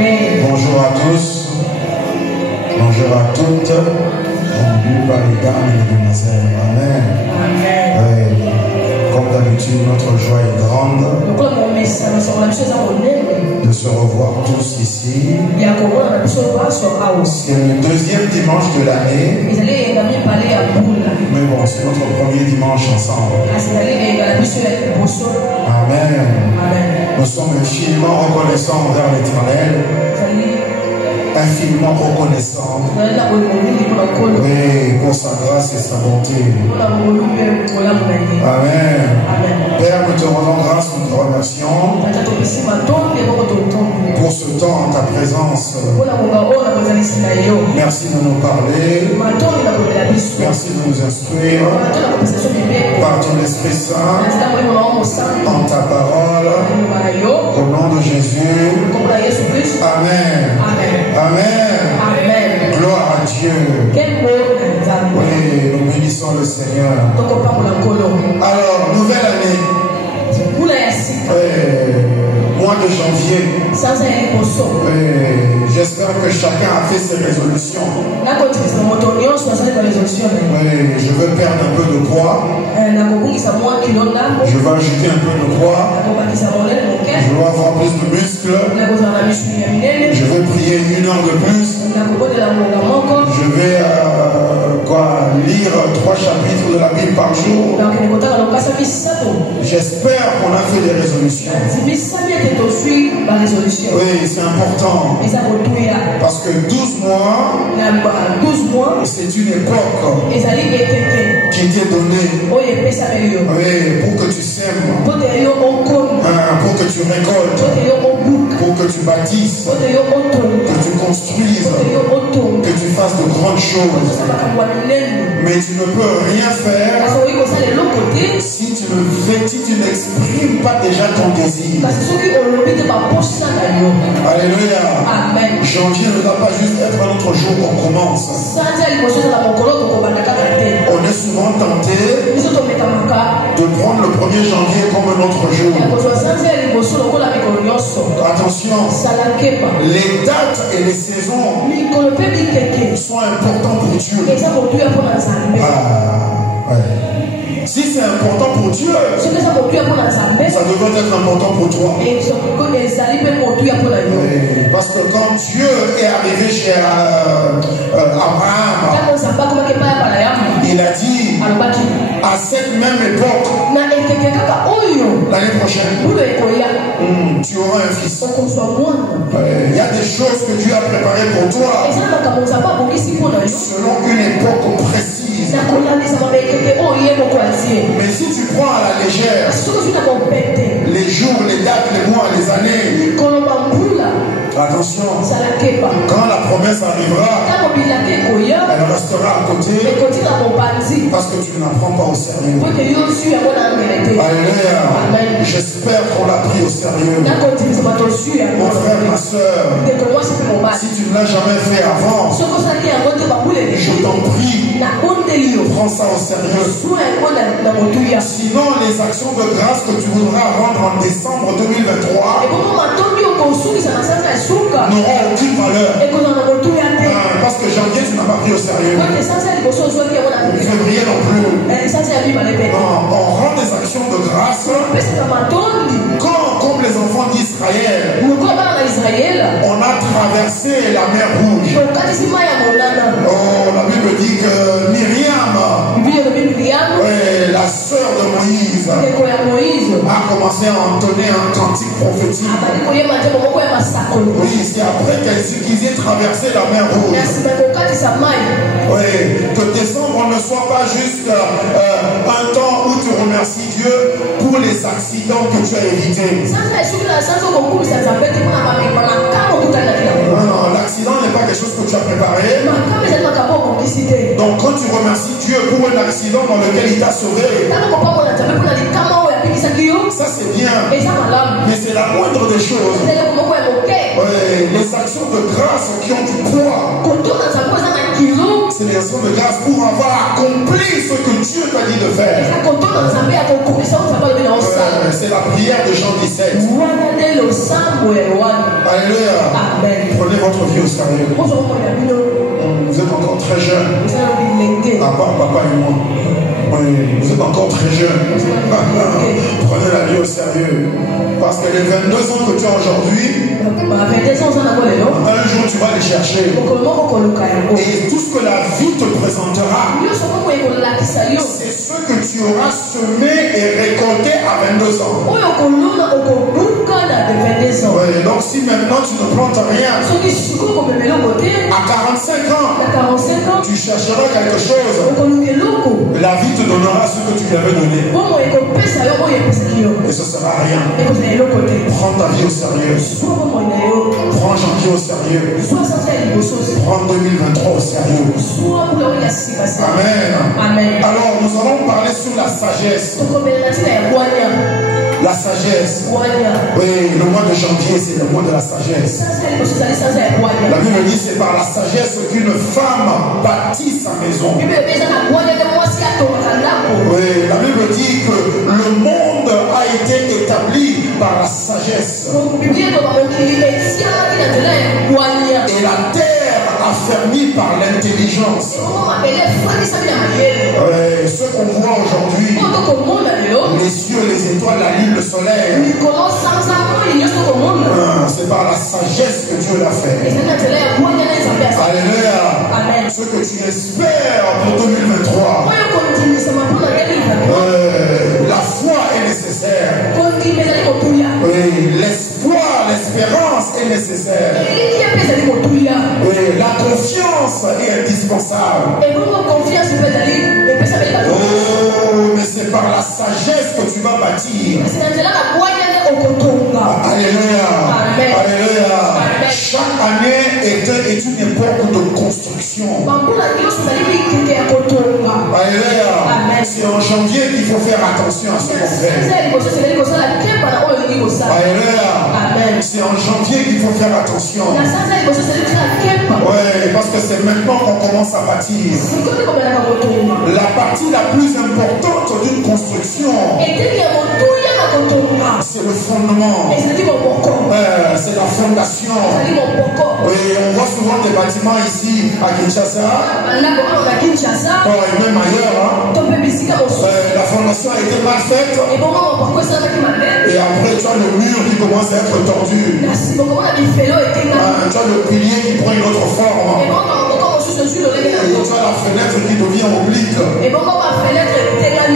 Amen. Bonjour à tous. Bonjour à toutes. Rendu par les dames et les demoiselles. Amen. Amen. Oui. Comme d'habitude, notre joie est grande de se revoir tous ici. C'est le deuxième dimanche de l'année. Mais bon, c'est notre premier dimanche ensemble. Amen. Nous sommes infiniment reconnaissants envers l'Éternel. Infiniment reconnaissant, oui, pour sa grâce et sa bonté. Amen. Père, nous te rendons grâce, nous te remercions pour ce temps en ta présence. Merci de nous parler. Merci de nous instruire par ton Esprit Saint en ta parole. Au nom de Jésus. Amen. Amen. Amen. Gloire à Dieu. Oui, nous bénissons le Seigneur. Alors, nouvelle année. Mois de janvier. J'espère que chacun a fait ses résolutions. Je veux perdre un peu de poids. Je veux ajouter un peu de poids. Je veux avoir plus de muscles. Je veux prier 1 heure de plus. Je vais lire 3 chapitres de la Bible par jour. J'espère qu'on a fait des résolutions. Oui, c'est important. Parce que 12 mois, c'est une époque qui t'est donnée. Oui, pour que tu sèmes, pour que tu récoltes, pour que tu bâtisses, que tu construises, que tu fasses de grandes choses. Mais tu ne peux rien faire si tu n'exprimes pas déjà ton désir. Alléluia. Amen. Janvier ne doit pas juste être un autre jour qu'on commence. On est souvent tenté de prendre le 1er janvier comme un autre jour. Attention, les dates et les saisons sont importants pour Dieu. Si c'est important pour Dieu, ça devrait être important pour toi. Parce que quand Dieu est arrivé chez Abraham, il a dit à cette même époque, l'année prochaine, tu auras un fils. Il y a des choses que Dieu a préparées pour toi selon une époque précise. Mais si tu prends à la légère les jours, les dates, les mois, les années, attention, quand la promesse arrivera, elle restera à côté parce que tu ne la prends pas au sérieux. Alléluia. J'espère qu'on l'a pris au sérieux. Mon frère, ma soeur, si tu ne l'as jamais fait avant, je t'en prie, prends ça au sérieux. Sinon, les actions de grâce que tu voudras rendre en décembre 2023 n'auront aucune valeur. Parce que janvier, tu n'as pas pris au sérieux. Février non plus. Non, on rend des actions de grâce quand, comme les enfants d'Israël, on a traversé la mer Rouge. Oh, la Bible dit que Myriam, la sœur de Moïse, a commencé à entonner un cantique prophétique. Oui, c'est après qu'ils aient traversé la mer Rouge. Oui, que décembre ne soit pas juste un temps où tu remercies Dieu pour les accidents que tu as évités. Non, l'accident n'est pas quelque chose que tu as préparé. Donc quand tu remercies Dieu pour un accident dans lequel il t'a sauvé, ça c'est bien. Mais c'est la moindre des choses. Oui, les actions de grâce qui ont du poids, célébration de grâce pour avoir accompli ce que Dieu t'a dit de faire. C'est la prière de Jean 17. Alléluia. Prenez votre vie au sérieux. Vous êtes encore très jeune. À part papa et moi. Vous êtes encore très jeune. Prenez la vie au sérieux. Parce que les 22 ans que tu as aujourd'hui, un jour tu vas les chercher. Et tout ce que la vie te présentera, c'est ce que tu auras semé et récolté à 22 ans. Ouais, donc si maintenant tu ne plantes rien, à 45 ans, tu chercheras quelque chose. La vie te donnera ce que tu lui avais donné. Et ce sera rien. Prends ta vie au sérieux. Prends janvier au sérieux. Prends 2023 au sérieux. Amen. Alors nous allons parler sur la sagesse. La sagesse. Oui, le mois de janvier, c'est le mois de la sagesse. La Bible dit c'est par la sagesse qu'une femme bâtit sa maison. Oui, la Bible dit que le monde a été établi par la sagesse. Et la terre affermie par l'intelligence. Ce qu'on voit aujourd'hui, les cieux, les étoiles, la lune, le soleil, c'est par la sagesse que Dieu l'a fait. Alléluia. Ce que tu espères pour 2023, la foi est nécessaire. L'espoir, l'espérance est nécessaire. La confiance est indispensable. Mais c'est par la sagesse que tu vas bâtir. Alléluia. Alléluia. Chaque année est une époque de construction. Alléluia. C'est en janvier qu'il faut faire attention à ce qu'on fait. Alléluia. C'est en janvier qu'il faut faire attention. Ouais, parce que c'est maintenant qu'on commence à bâtir. La partie la plus importante d'une construction, c'est le fondement. C'est la fondation. Oui, on voit souvent des bâtiments ici à Kinshasa. Et même ailleurs. La fondation a été mal faite. Et après, tu as le mur qui commence à être tordu. Tu as le pilier qui prend une autre forme. Et tu as la fenêtre qui devient oblique.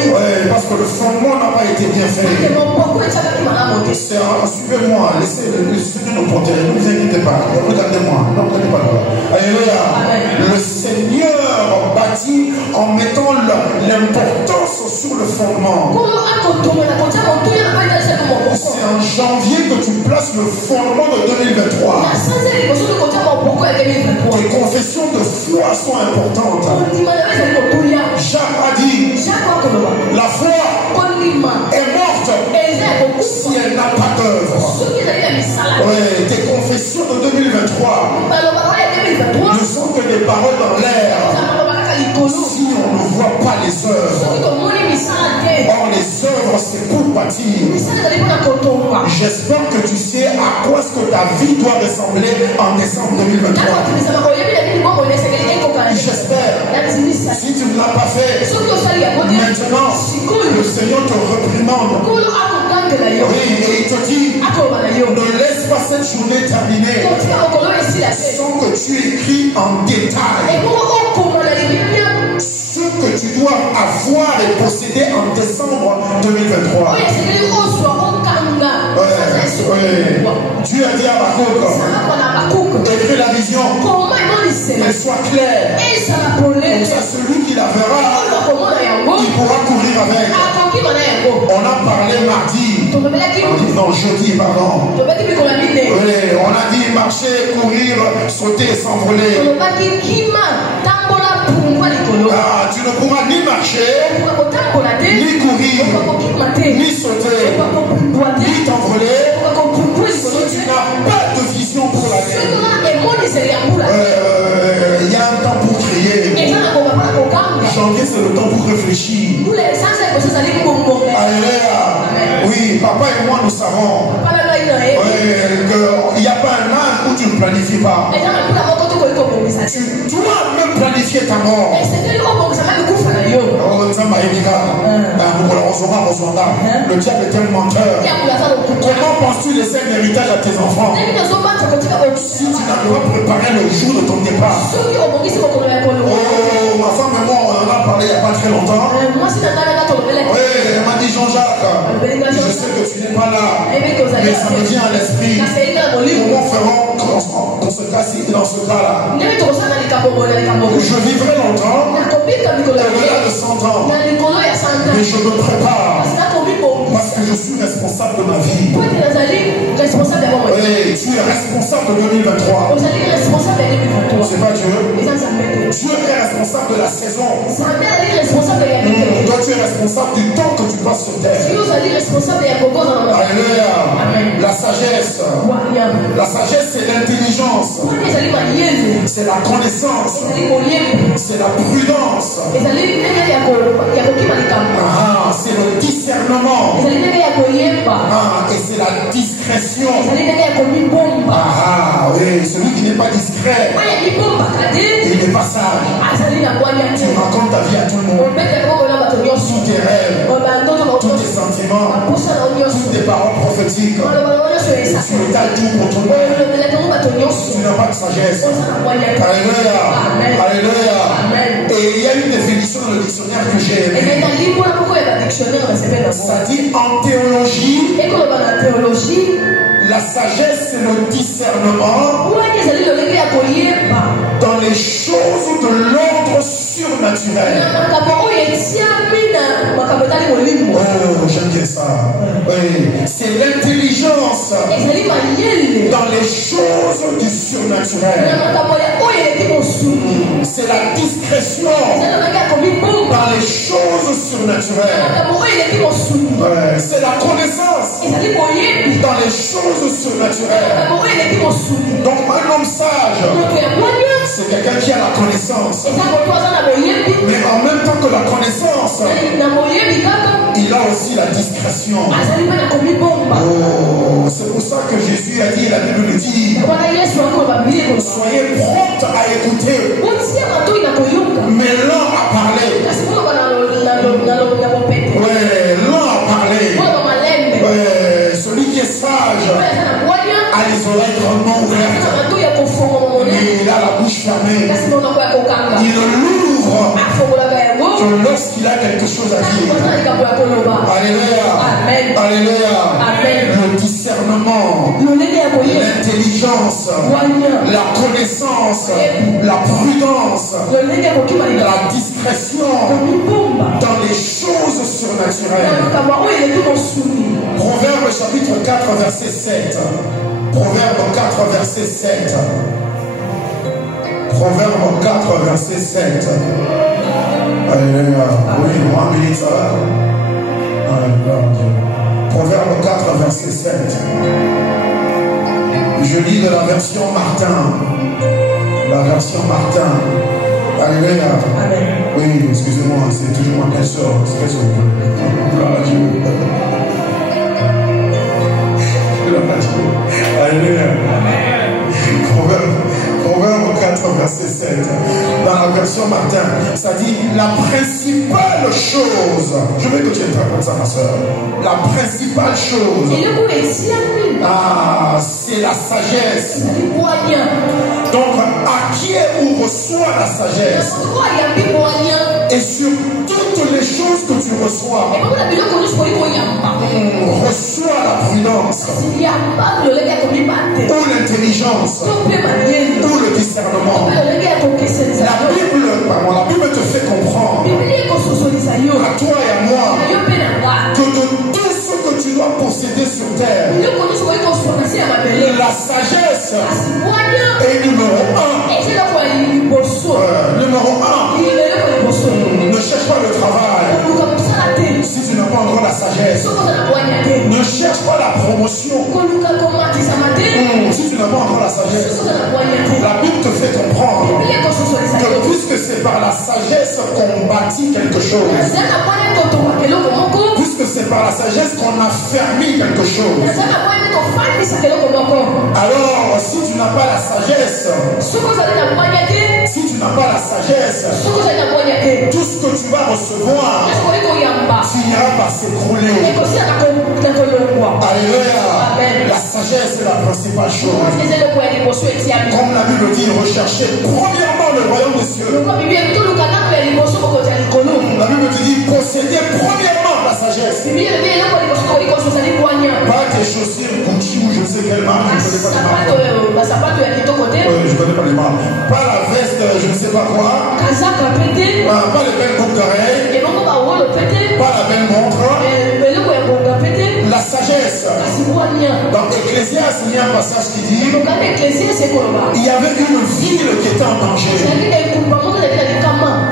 Ouais, parce que le fondement n'a pas été bien fait. Suivez-moi, laissez nous porter, ne vous inquiétez pas. Regardez-moi, ne regardez pas là. Alléluia. Le Seigneur bâtit en mettant l'importance sur le fondement. C'est en janvier que tu places le fondement de 2023. Les confessions de foi sont importantes. Jacques a dit, la foi est morte si elle n'a pas d'œuvre. Tes confessions de 2023 ne sont que des paroles dans l'air si on ne voit pas les œuvres. Or les œuvres c'est pour bâtir. J'espère que tu sais à quoi est-ce que ta vie doit ressembler en décembre 2023. J'espère. Si tu ne l'as pas fait, maintenant le Seigneur te réprimande. Oui, et il te dit, ne laisse pas cette journée terminer sans que tu écris en détail ce que tu dois avoir et posséder en décembre 2023. Dieu a dit à Habakkuk, écris la vision, qu'elle soit claire. Comme ça, celui qui la verra, il pourra courir avec. On a parlé mardi. Non, jeudi, pardon. On a dit marcher, courir, sauter et s'envoler. Tu ne pourras ni marcher, ni courir, ni sauter, ni t'envoler si tu n'as pas de vision pour la vie. Il y a un temps pour crier. Il y a un c'est le temps pour réfléchir. Alléluia. Oui, papa et moi nous savons qu'il n'y a pas un âge où tu ne planifies pas. Tu dois même planifier ta mort. Le diable est un menteur. Comment penses-tu laisser un héritage à tes enfants si tu n'as pas préparé le jour de ton départ? Oh, ma femme et moi, on en a parlé il n'y a pas très longtemps. Oui, elle m'a dit, Jean-Jacques, je sais que tu n'es pas là, mais ça me vient à l'esprit. Comment ferons-nous qu'on se casse dans ce cas-là? Je vivrai longtemps, au-delà de 100 ans, mais je me prépare parce que je suis responsable de ma vie. Oui, tu es responsable de 2023. C'est pas Dieu. Dieu est responsable de la saison. Toi, tu es responsable du temps que tu passes sur terre. Alléluia. La sagesse. La sagesse, c'est l'intelligence. C'est la connaissance. C'est la prudence. C'est le discernement. Et c'est la discrétion. Oui, celui qui n'est pas discret, il n'est pas sage. Tu racontes ta vie à tout le monde. Tous tes rêves, tous tes sentiments, toutes tes paroles prophétiques. Tu étales tout pour tout le monde. Tu n'as pas de sagesse. Alléluia. Alléluia. Et il y a une définition dans le dictionnaire que j'ai aimé. Ça dit en théologie, la sagesse c'est le discernement dans les choses de l'ordre surnaturel. Oh, j'aime bien ça. Oui. C'est l'intelligence dans les choses du surnaturel. C'est la discrétion dans les choses surnaturelles. C'est la connaissance dans les choses surnaturelles. Donc un homme sage, c'est quelqu'un qui a la connaissance. Mais en même temps que la connaissance, il a aussi la discrétion. Oh, c'est pour ça que Jésus a dit, la Bible le dit, soyez prompts à écouter, mais lent à parler. Ouais, lent à parler. Ouais, celui qui est sage a les oreilles grandement ouvertes, mais il a la bouche fermée. Il l'ouvre que lorsqu'il a quelque chose à dire. Alléluia. Alléluia. Le discernement, l'intelligence, la connaissance, la prudence, la discrétion dans les choses surnaturelles. Proverbe chapitre 4 verset 7. Proverbe 4 verset 7. Proverbe 4 verset 7. Alléluia. Oui, 1 minute ça va. Proverbe 4 verset 7. Je lis de la version Martin. La version Martin. Alléluia. Oui, excusez-moi, c'est toujours ma personne. Alléluia. Proverbe 4 verset 7. Dans la version Martin, ça dit la principale chose. Je veux que tu interprètes ça, ma soeur. La principale chose. C'est la sagesse. Donc, acquiert ou reçoit la sagesse. Et sur toutes les choses que tu reçois, reçois la prudence, ou l'intelligence, ou le discernement. La Bible te fait comprendre, à toi et à moi, que de tout ce que tu dois posséder sur terre, la sagesse est numéro 1. Numéro 1. Ne cherche pas le travail si tu n'as pas encore la sagesse. Ne cherche pas la promotion si tu n'as pas encore la sagesse. La Bible te fait comprendre que puisque c'est par la sagesse qu'on bâtit quelque chose. Puisque c'est par la sagesse qu'on a fermé quelque chose. Alors, si tu n'as pas la sagesse, tout ce que tu vas recevoir finira par s'écrouler. Alléluia. La sagesse est la principale chose. Comme la Bible dit, recherchez premièrement le royaume des cieux. La Bible dit, possédez premièrement la sagesse. Pas des chaussures Gucci ou je ne sais quelle marque. Je ne connais pas les marques. Je connais pas les marques. Pas la veste, je ne sais pas quoi. Pas les belles boucles d'oreilles. Pas la belle montre. La sagesse. Dans Ecclésiaste, il y a un passage qui dit il y avait une ville qui était en danger.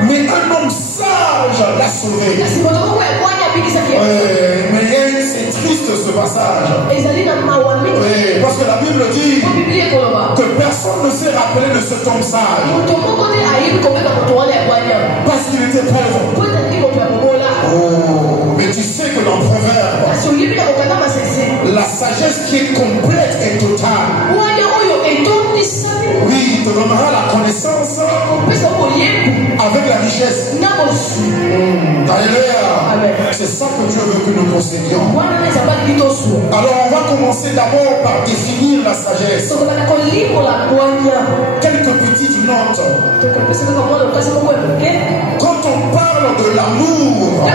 Mais un homme sage l'a sauvé. Mais c'est triste ce passage. Parce que la Bible dit que personne ne s'est rappelé de cet homme sage. Parce qu'il était pauvre. Oh, mais tu sais que dans Proverbe, la sagesse qui est complète et totale, oui, il te donnera la connaissance avec la richesse. Alléluia. C'est ça que Dieu veut que nous possédions. Alors on va commencer d'abord par définir la sagesse. Quelques petites notes. Quand on parle de l'amour,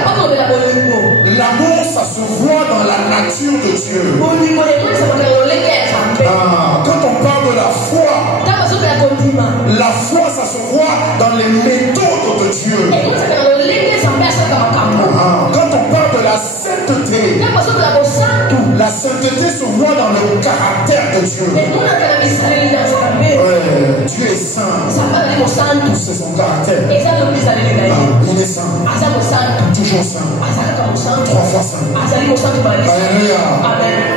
l'amour ça se voit dans la nature de Dieu. Quand on parle de la foi ça se voit dans les méthodes de Dieu. Quand on parle de la sainteté, la sainteté se voit dans le caractère de Dieu. Dieu est saint. C'est son caractère. Il est saint. Toujours saint. 3 fois saint. Alléluia.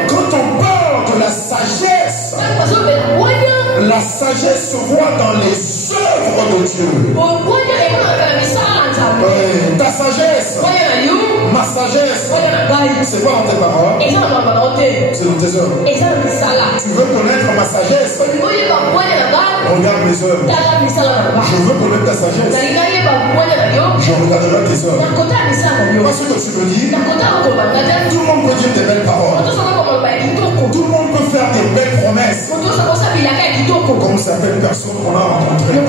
Quand on parle de la sagesse, la sagesse se voit dans les œuvres de Dieu. Ta sagesse, ma sagesse, c'est pas dans tes paroles, c'est dans tes œuvres. Tu veux connaître ma sagesse, regarde mes œuvres. Je veux connaître ta sagesse, je regarderai tes œuvres. Pas ce que tu me dis. Tout le monde peut dire des belles paroles. Tout le monde peut faire des belles promesses. Comme certaines personnes qu'on a rencontrées. Ils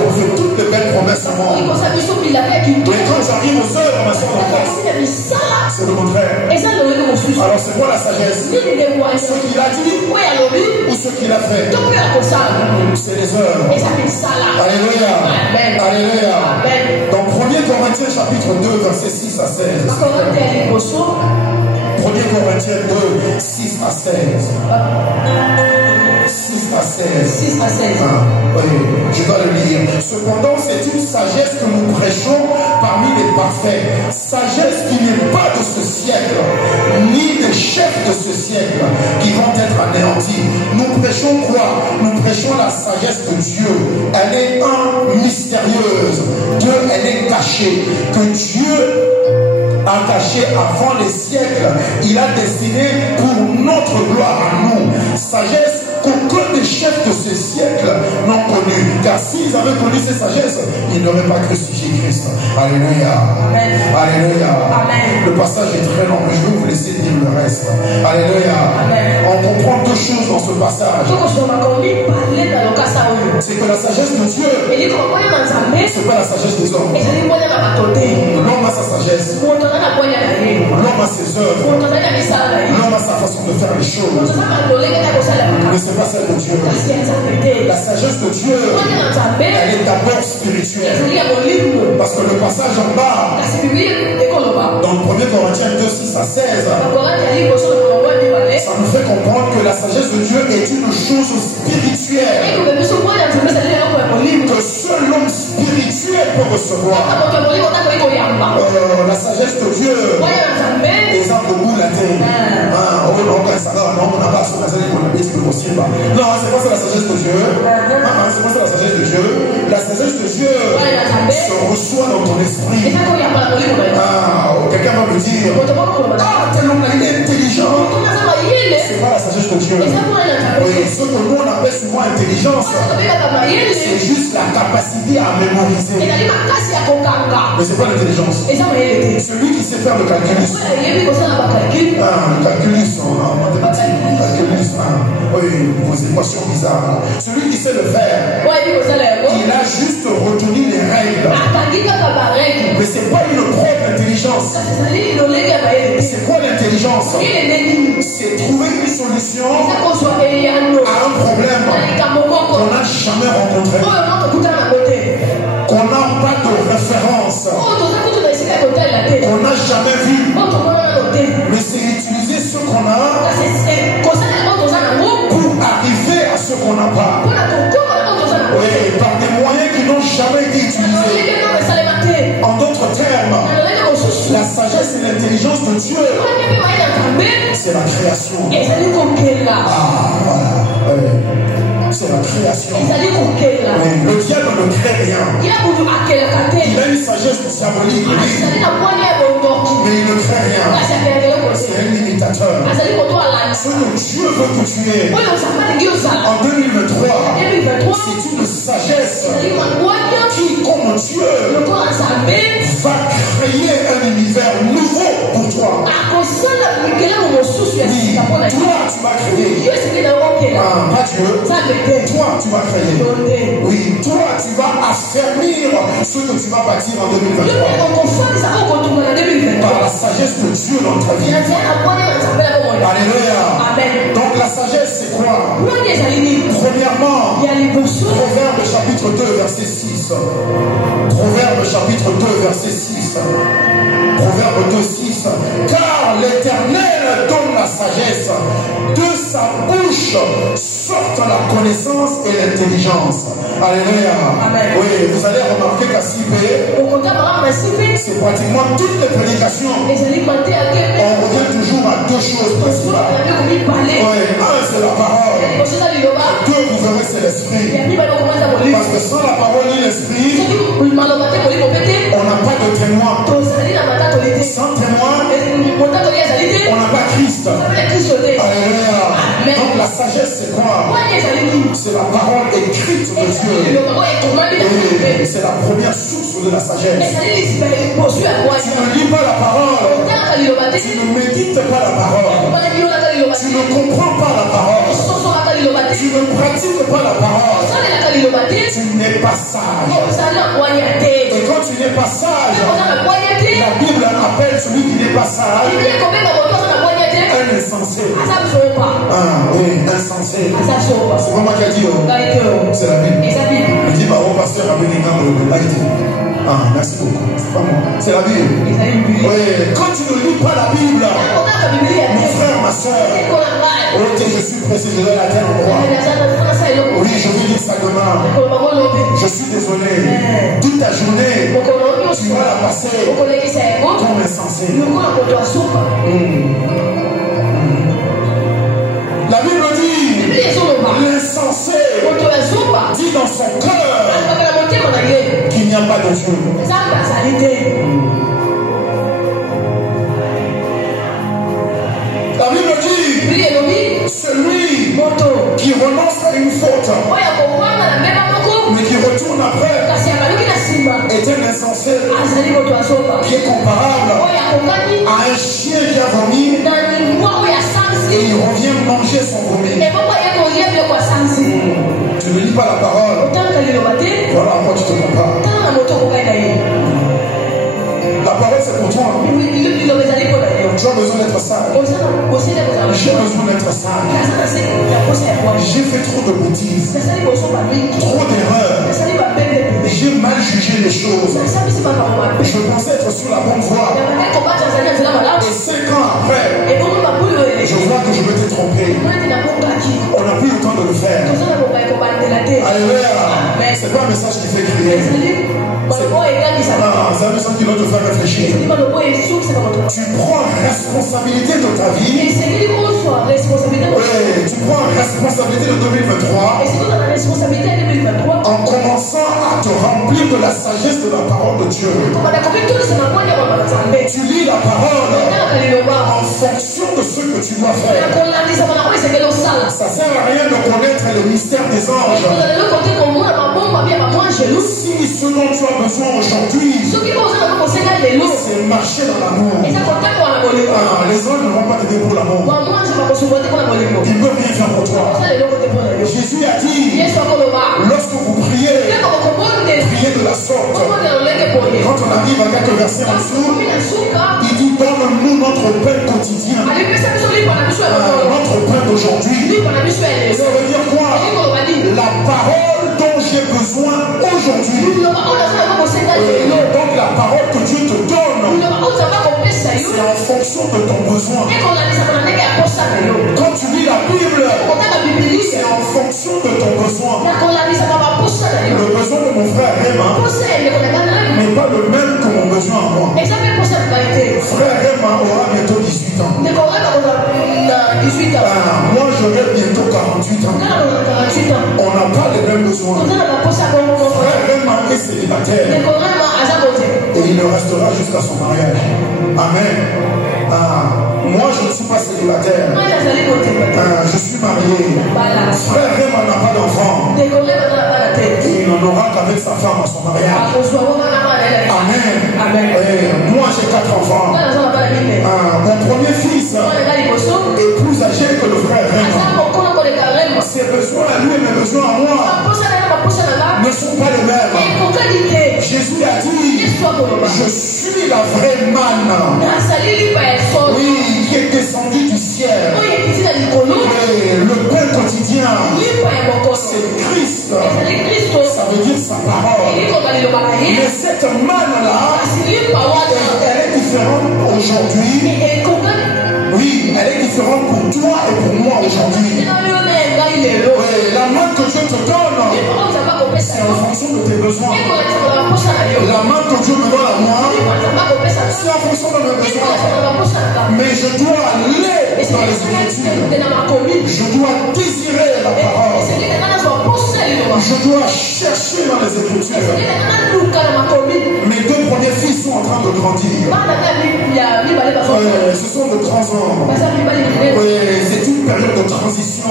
ont fait toutes les belles promesses à moi. Mais quand j'arrive aux œuvres, ma soeur, c'est le contraire. Alors c'est quoi la sagesse? Ce qu'il a dit ou ce qu'il a fait? C'est les œuvres. Alléluia. Alléluia. Dans 1 Corinthiens chapitre 2 versets 6 à 16. 1 Corinthiens 2, 6 à 16. 6 à 16. Oui, je dois le lire. Cependant, c'est une sagesse que nous prêchons parmi les parfaits. Sagesse qui n'est pas de ce siècle, ni des chefs de ce siècle qui vont être anéantis. Nous prêchons quoi? Nous prêchons la sagesse de Dieu. Elle est mystérieuse. Dieu, elle est cachée. Que Dieu a caché avant les siècles, il a destiné pour notre gloire à nous. Sagesse qu'aucun des chefs de ce siècle n'ont connu. Car s'ils avaient connu ces sagesses, ils n'auraient pas crucifié Christ. Alléluia. Amen. Alléluia. Amen. Le passage est très long, mais je vais vous laisser dire le reste. Alléluia. Amen. On comprend 2 choses dans ce passage. C'est que la sagesse de Dieu, c'est pas la sagesse des hommes. L'homme a sa sagesse. L'homme a ses œuvres. L'homme a sa façon de faire les choses. Mais c'est pas celle de Dieu. La sagesse de Dieu, elle est d'abord spirituelle. Parce que le passage en bas, dans 1 Corinthiens 2, 6 à 16, ça nous fait comprendre que la sagesse de Dieu est une chose spirituelle. Que seul l'homme spirituel peut recevoir. La sagesse de Dieu. Et ça pour vous la terre. Non, c'est pas ça la sagesse de Dieu. C'est pas ça la sagesse de Dieu. La sagesse de Dieu se reçoit dans ton esprit. Quelqu'un va me dire, tel homme là, il est intelligent. C'est pas la sagesse de Dieu. Oui, ce que nous on appelle souvent intelligence, c'est juste la capacité à mémoriser. Mais c'est pas l'intelligence. Celui qui sait faire le calculus. Le calculus en mathématiques. Oui, vos équations bizarres. Celui qui sait le faire, il a juste retenu les règles. Mais c'est pas une propre intelligence. C'est quoi l'intelligence? C'est trouver une solution à un problème qu'on n'a jamais rencontré, qu'on n'a pas de référence, qu'on n'a jamais vu. Mais c'est utiliser ce qu'on a pour arriver à ce qu'on n'a pas. Oui, par des moyens qui n'ont jamais été utilisés. En d'autres termes, la sagesse et l'intelligence de Dieu, c'est la création. Ah, voilà. Oui. C'est la création. Oui. Le diable ne crée rien. Il a une sagesse diabolique, mais il ne crée rien. C'est un imitateur. Ce que Dieu veut que tu aies en 2023, c'est une sagesse qui, comme Dieu, va créer un univers nouveau pour toi. Oui, toi, tu vas créer. Pas Dieu. Toi, tu vas créer. Oui, toi, tu vas affermir ce que tu vas bâtir en 2023. Par la sagesse de Dieu dans ta vie. Alléluia. Donc la sagesse, c'est quoi? Premièrement, Proverbe chapitre 2, verset 6. Proverbe chapitre 2, verset 6. Proverbe 2, 6. Car l'Éternel donne la sagesse. De sa bouche sortent la connaissance et l'intelligence. Alléluia. Oui, vous allez remarquer qu'à CIP, c'est pratiquement toutes les prédications. On revient toujours à deux choses principales. Oui, un, c'est la parole. Deux, vous verrez, c'est l'esprit. Parce que sans la parole ni l'esprit, on n'a pas de témoin. Sans témoin, on n'a pas Christ. Alléluia. Donc la sagesse, c'est quoi? C'est la parole écrite de Dieu. C'est la première source de la sagesse. Tu ne lis pas la parole, tu ne médites pas la parole, tu ne comprends pas la parole, tu ne pratiques pas la parole, tu n'es pas sage. Et quand tu n'es pas sage, la Bible appelle celui qui n'est pas sage un insensé. Oui, insensé. C'est pas moi qui ai dit, c'est la Bible. Je dis, bah, pasteur a venu quand merci beaucoup. C'est pas moi. C'est la Bible. Oui, quand tu ne lis pas la Bible, mon frère, ma soeur, ok, je suis pressé, je vais à tel endroit. Oui, je vais lire ça demain. Je suis désolé. Toute ta journée, tu vas la passer comme insensé. La Bible dit, l'insensé dit dans son cœur qu'il n'y a pas de Dieu. La Bible dit, celui qui renonce à une faute, mais qui retourne après, est un insensé qui est comparable à un chien qui a vomi et il revient manger son vomi. Tu ne lis pas la parole, voilà à quoi tu te compares. La parole c'est pour toi. Tu as besoin d'être sage. J'ai besoin d'être sage. J'ai fait trop de bêtises, trop d'erreurs. J'ai mal jugé les choses. Je pensais être sur la bonne voie. Et 5 ans après, je vois que je me suis trompé. On n'a plus le temps de le faire. Alléluia. C'est pas un message qui fait crier. C'est un message qui doit te faire réfléchir. Tu prends responsabilité de ta vie. Tu prends responsabilité de 2023 en commençant à te remplir de la sagesse de la parole de Dieu. Tu lis la parole en fonction de ce que tu dois faire. Ça ne sert à rien de connaître le mystère des anges. Si ce dont tu as besoin aujourd'hui, c'est marcher dans l'amour. Les anges ne vont pas t'aider pour l'amour. Ils ne peuvent rien faire pour toi. Jésus a dit, lorsque vous priez, priez de la sorte. Quand on arrive à quelques versets en dessous, il dit, donne-nous notre pain quotidien. Notre pain d'aujourd'hui. Ça veut dire quoi? La parole dont j'ai besoin aujourd'hui. Donc la parole que Dieu te donne, c'est en fonction de ton besoin. Quand tu lis la Bible, c'est en fonction de ton besoin. Le besoin de mon frère Réma n'est pas le même que mon besoin à moi. Frère Réma aura bientôt 18 ans. Moi j'aurai bientôt 48 ans. On n'a pas les mêmes besoins. Frère Réma est célibataire. Et il le restera jusqu'à son mariage. Amen. Moi je ne suis pas célibataire. Je suis marié. Frère Réma n'a pas d'enfant. Et il n'en aura qu'avec sa femme à son mariage. Amen. Moi j'ai 4 enfants. Mon premier fils est plus âgé que le frère Réma. Ses besoins à lui et mes besoins à moi ne sont pas les mêmes. Jésus a dit, je suis la vraie manne. Oui, qui est descendu du ciel. Le pain quotidien, c'est Christ. Ça veut dire sa parole. Mais cette manne-là, elle est différente aujourd'hui. Oui, elle est différente pour toi et pour moi aujourd'hui. La main que Dieu te donne, c'est en fonction de tes besoins. La main que Dieu me donne à moi, c'est en fonction de mes besoins. Mais je dois aller dans les Écritures. Je dois désirer la parole. Je dois chercher dans les Écritures. Mes 2 premiers fils sont en train de grandir. Ce sont de grands hommes. C'est une période de transition.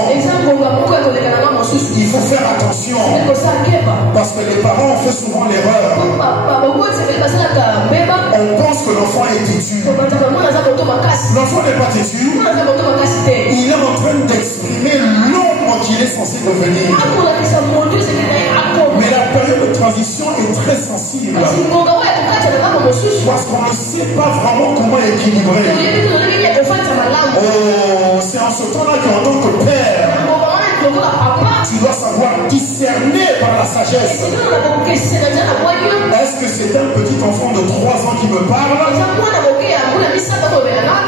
Il faut faire attention. Parce que les parents ont fait souvent l'erreur. On pense que l'enfant est têtu. L'enfant n'est pas têtu. Il est en train d'exprimer l'homme qu'il est censé devenir. Mais la période de transition est très sensible. Parce qu'on ne sait pas vraiment comment équilibrer. Oh, c'est en ce temps-là qu'en tant que père, tu dois savoir discerner par la sagesse. Est-ce que c'est un petit enfant de 3 ans qui me parle?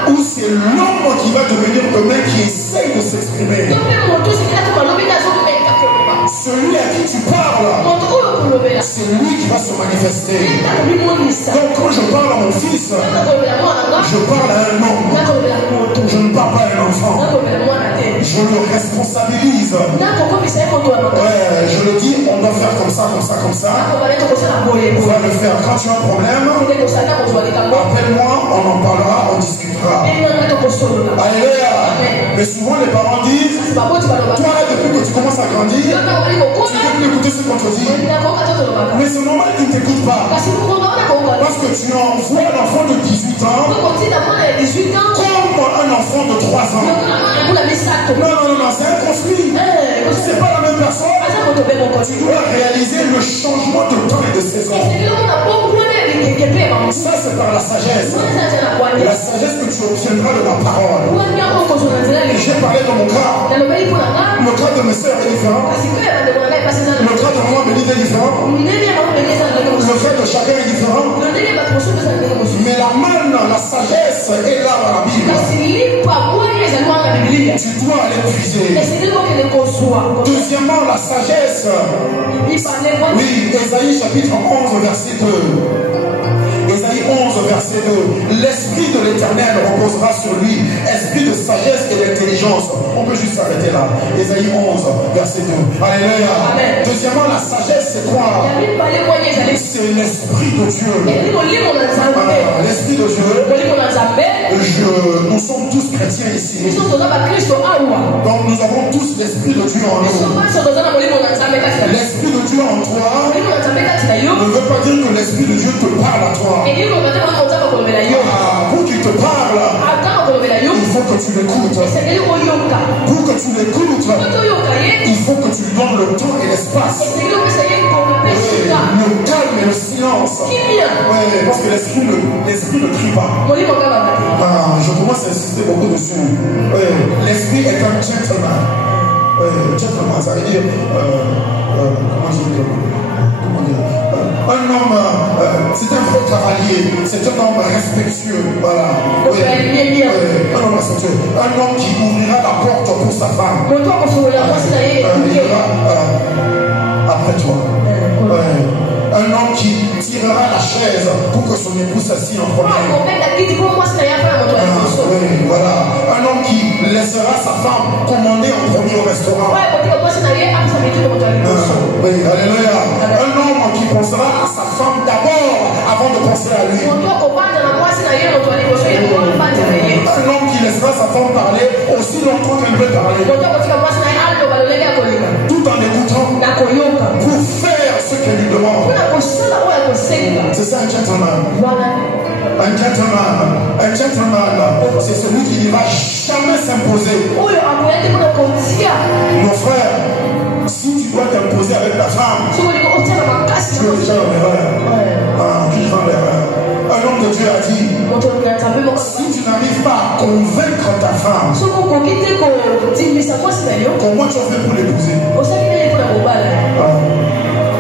Ou c'est l'homme qui va devenir demain qui essaye de s'exprimer? Celui à qui tu parles, c'est lui qui va se manifester. Donc quand je parle à mon fils, je parle à un homme. Je ne parle pas à un enfant. Je le responsabilise. Je le dis, on doit faire comme ça, comme ça, comme ça. On va le faire. Quand tu as un problème, appelle-moi, on en parlera, on discutera. Alléluia. Mais souvent les parents disent, toi depuis que tu commences à grandir, tu ne veux plus écouter ce qu'on te dit. Mais c'est normal qu'ils ne t'écoutent pas. Parce que tu envoies l'enfant de 18 ans comme un enfant de 3 ans. Non, c'est un conflit. C'est pas la même personne. Tu dois réaliser le changement de temps et de saison. Ça, c'est par la sagesse. La sagesse que tu obtiendras de ma parole. J'ai parlé de mon cas. Le cas de mes soeurs est différent. Le cas de moi est différent. Le fait de chacun est différent. Mais la manne, la sagesse est là dans la Bible. Tu dois aller puiser. Deuxièmement, la sagesse. Oui, Ésaïe chapitre 11, verset 2. Ésaïe 11, verset 2. L'esprit de l'Éternel reposera sur lui, esprit de sagesse et d'intelligence. On peut juste s'arrêter là. Ésaïe 11, verset 2. Alléluia. Amen. Deuxièmement, la sagesse, c'est quoi? C'est l'esprit de Dieu. L'esprit de Dieu. Nous sommes tous chrétiens ici. Donc nous avons tous l'esprit de Dieu en nous. L'esprit de Dieu en toi ne veut pas dire que l'esprit de Dieu te parle à toi. Pour qu'il te parle, il faut que tu l'écoutes. Pour que tu l'écoutes, il faut que tu lui donnes le temps et l'espace. Le calme et le silence. Oui, parce que l'esprit ne crie pas. Je commence à insister beaucoup dessus. L'esprit est un gentleman. Gentleman, ça veut dire comment dire, un homme, c'est un vrai cavalier, c'est un homme respectueux, voilà. Un homme respectueux, un homme qui ouvrira la porte pour sa femme. Après toi. Un homme qui tirera la chaise pour que son épouse s'assied en premier. Voilà. Un homme qui laissera sa femme commander en premier au restaurant. Oui, alléluia. Un homme qui pensera à sa femme d'abord avant de penser à lui. Un homme qui laissera sa femme parler aussi longtemps qu'elle veut parler. Tout en écoutant pour faire ce qu'elle lui demande. C'est ça un gentleman. Un gentleman, c'est celui qui ne va jamais s'imposer. Mon frère, si tu dois t'imposer avec ta femme, tu es déjà en erreur. Un homme de Dieu a dit, si tu n'arrives pas à convaincre ta femme, comment tu as fait pour l'épouser?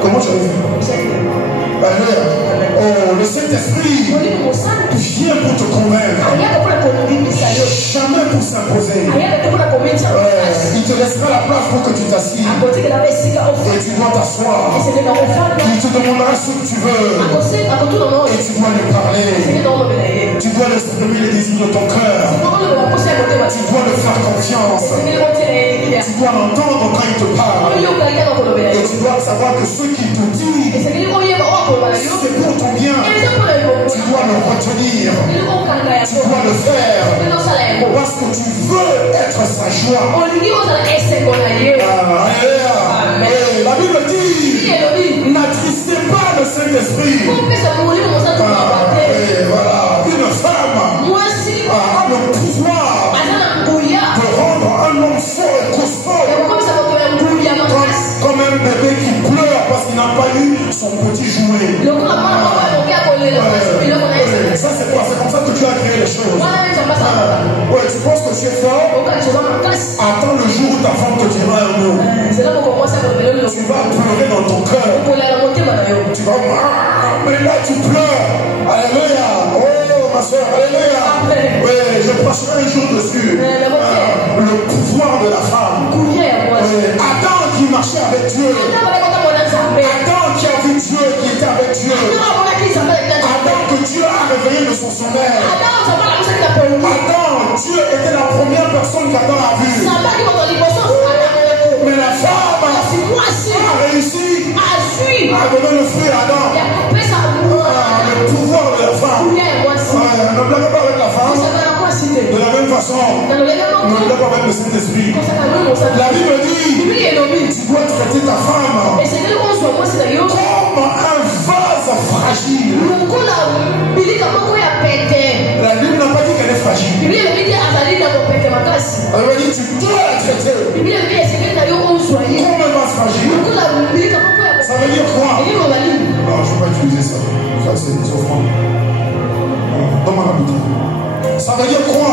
Comment tu as fait? Oh, le Saint-Esprit vient pour te convaincre, jamais pour s'imposer. Il te laissera la place pour que tu t'assises et tu dois t'asseoir. Il te demandera ce que tu veux et tu dois lui parler. Tu dois lui exprimer les désirs de ton cœur. Tu dois lui faire confiance. Tu dois l'entendre quand il te parle et tu dois savoir que ce qu'il te dit, c'est pour ton bien. Tu dois le retenir. Tu dois le faire parce que tu veux être sa joie. La Bible dit, n'attristez pas le Saint-Esprit. Voilà, une femme a le pouvoir de rendre un homme fort et costaud comme un bébé qui pleure parce qu'il n'a pas eu son petit jouet. Ça c'est quoi? C'est comme ça que tu as créé les choses. Ouais, tu penses que tu es fort? Attends le jour où ta femme te dira un mot. Tu vas pleurer dans ton cœur. Tu vas, mais là tu pleures. Alléluia. Oh ma soeur, alléluia. Oui, je prêcherai un jour dessus. Le pouvoir de la femme. Adam qui marchait avec Dieu. Adam qui a vu Dieu, qui était avec Dieu. Adam que Dieu a réveillé de son sommeil. Adam, Dieu était la première personne qu'Adam a vue. Mais la femme a réussi à donner le fruit à Adam. Le pouvoir de la femme. Ne blague pas avec la femme. De la même façon, ne blague pas avec le Saint-Esprit. La Bible dit, tu dois traiter ta femme comme un vase fragile. La Bible n'a pas dit qu'elle est fragile. Elle veut dire tu dois la traiter comme un vase fragile. Ça veut dire quoi? Non, je ne vais pas utiliser ça. Ça c'est des offrandes. Donne-moi la bouteille. Ça veut dire quoi?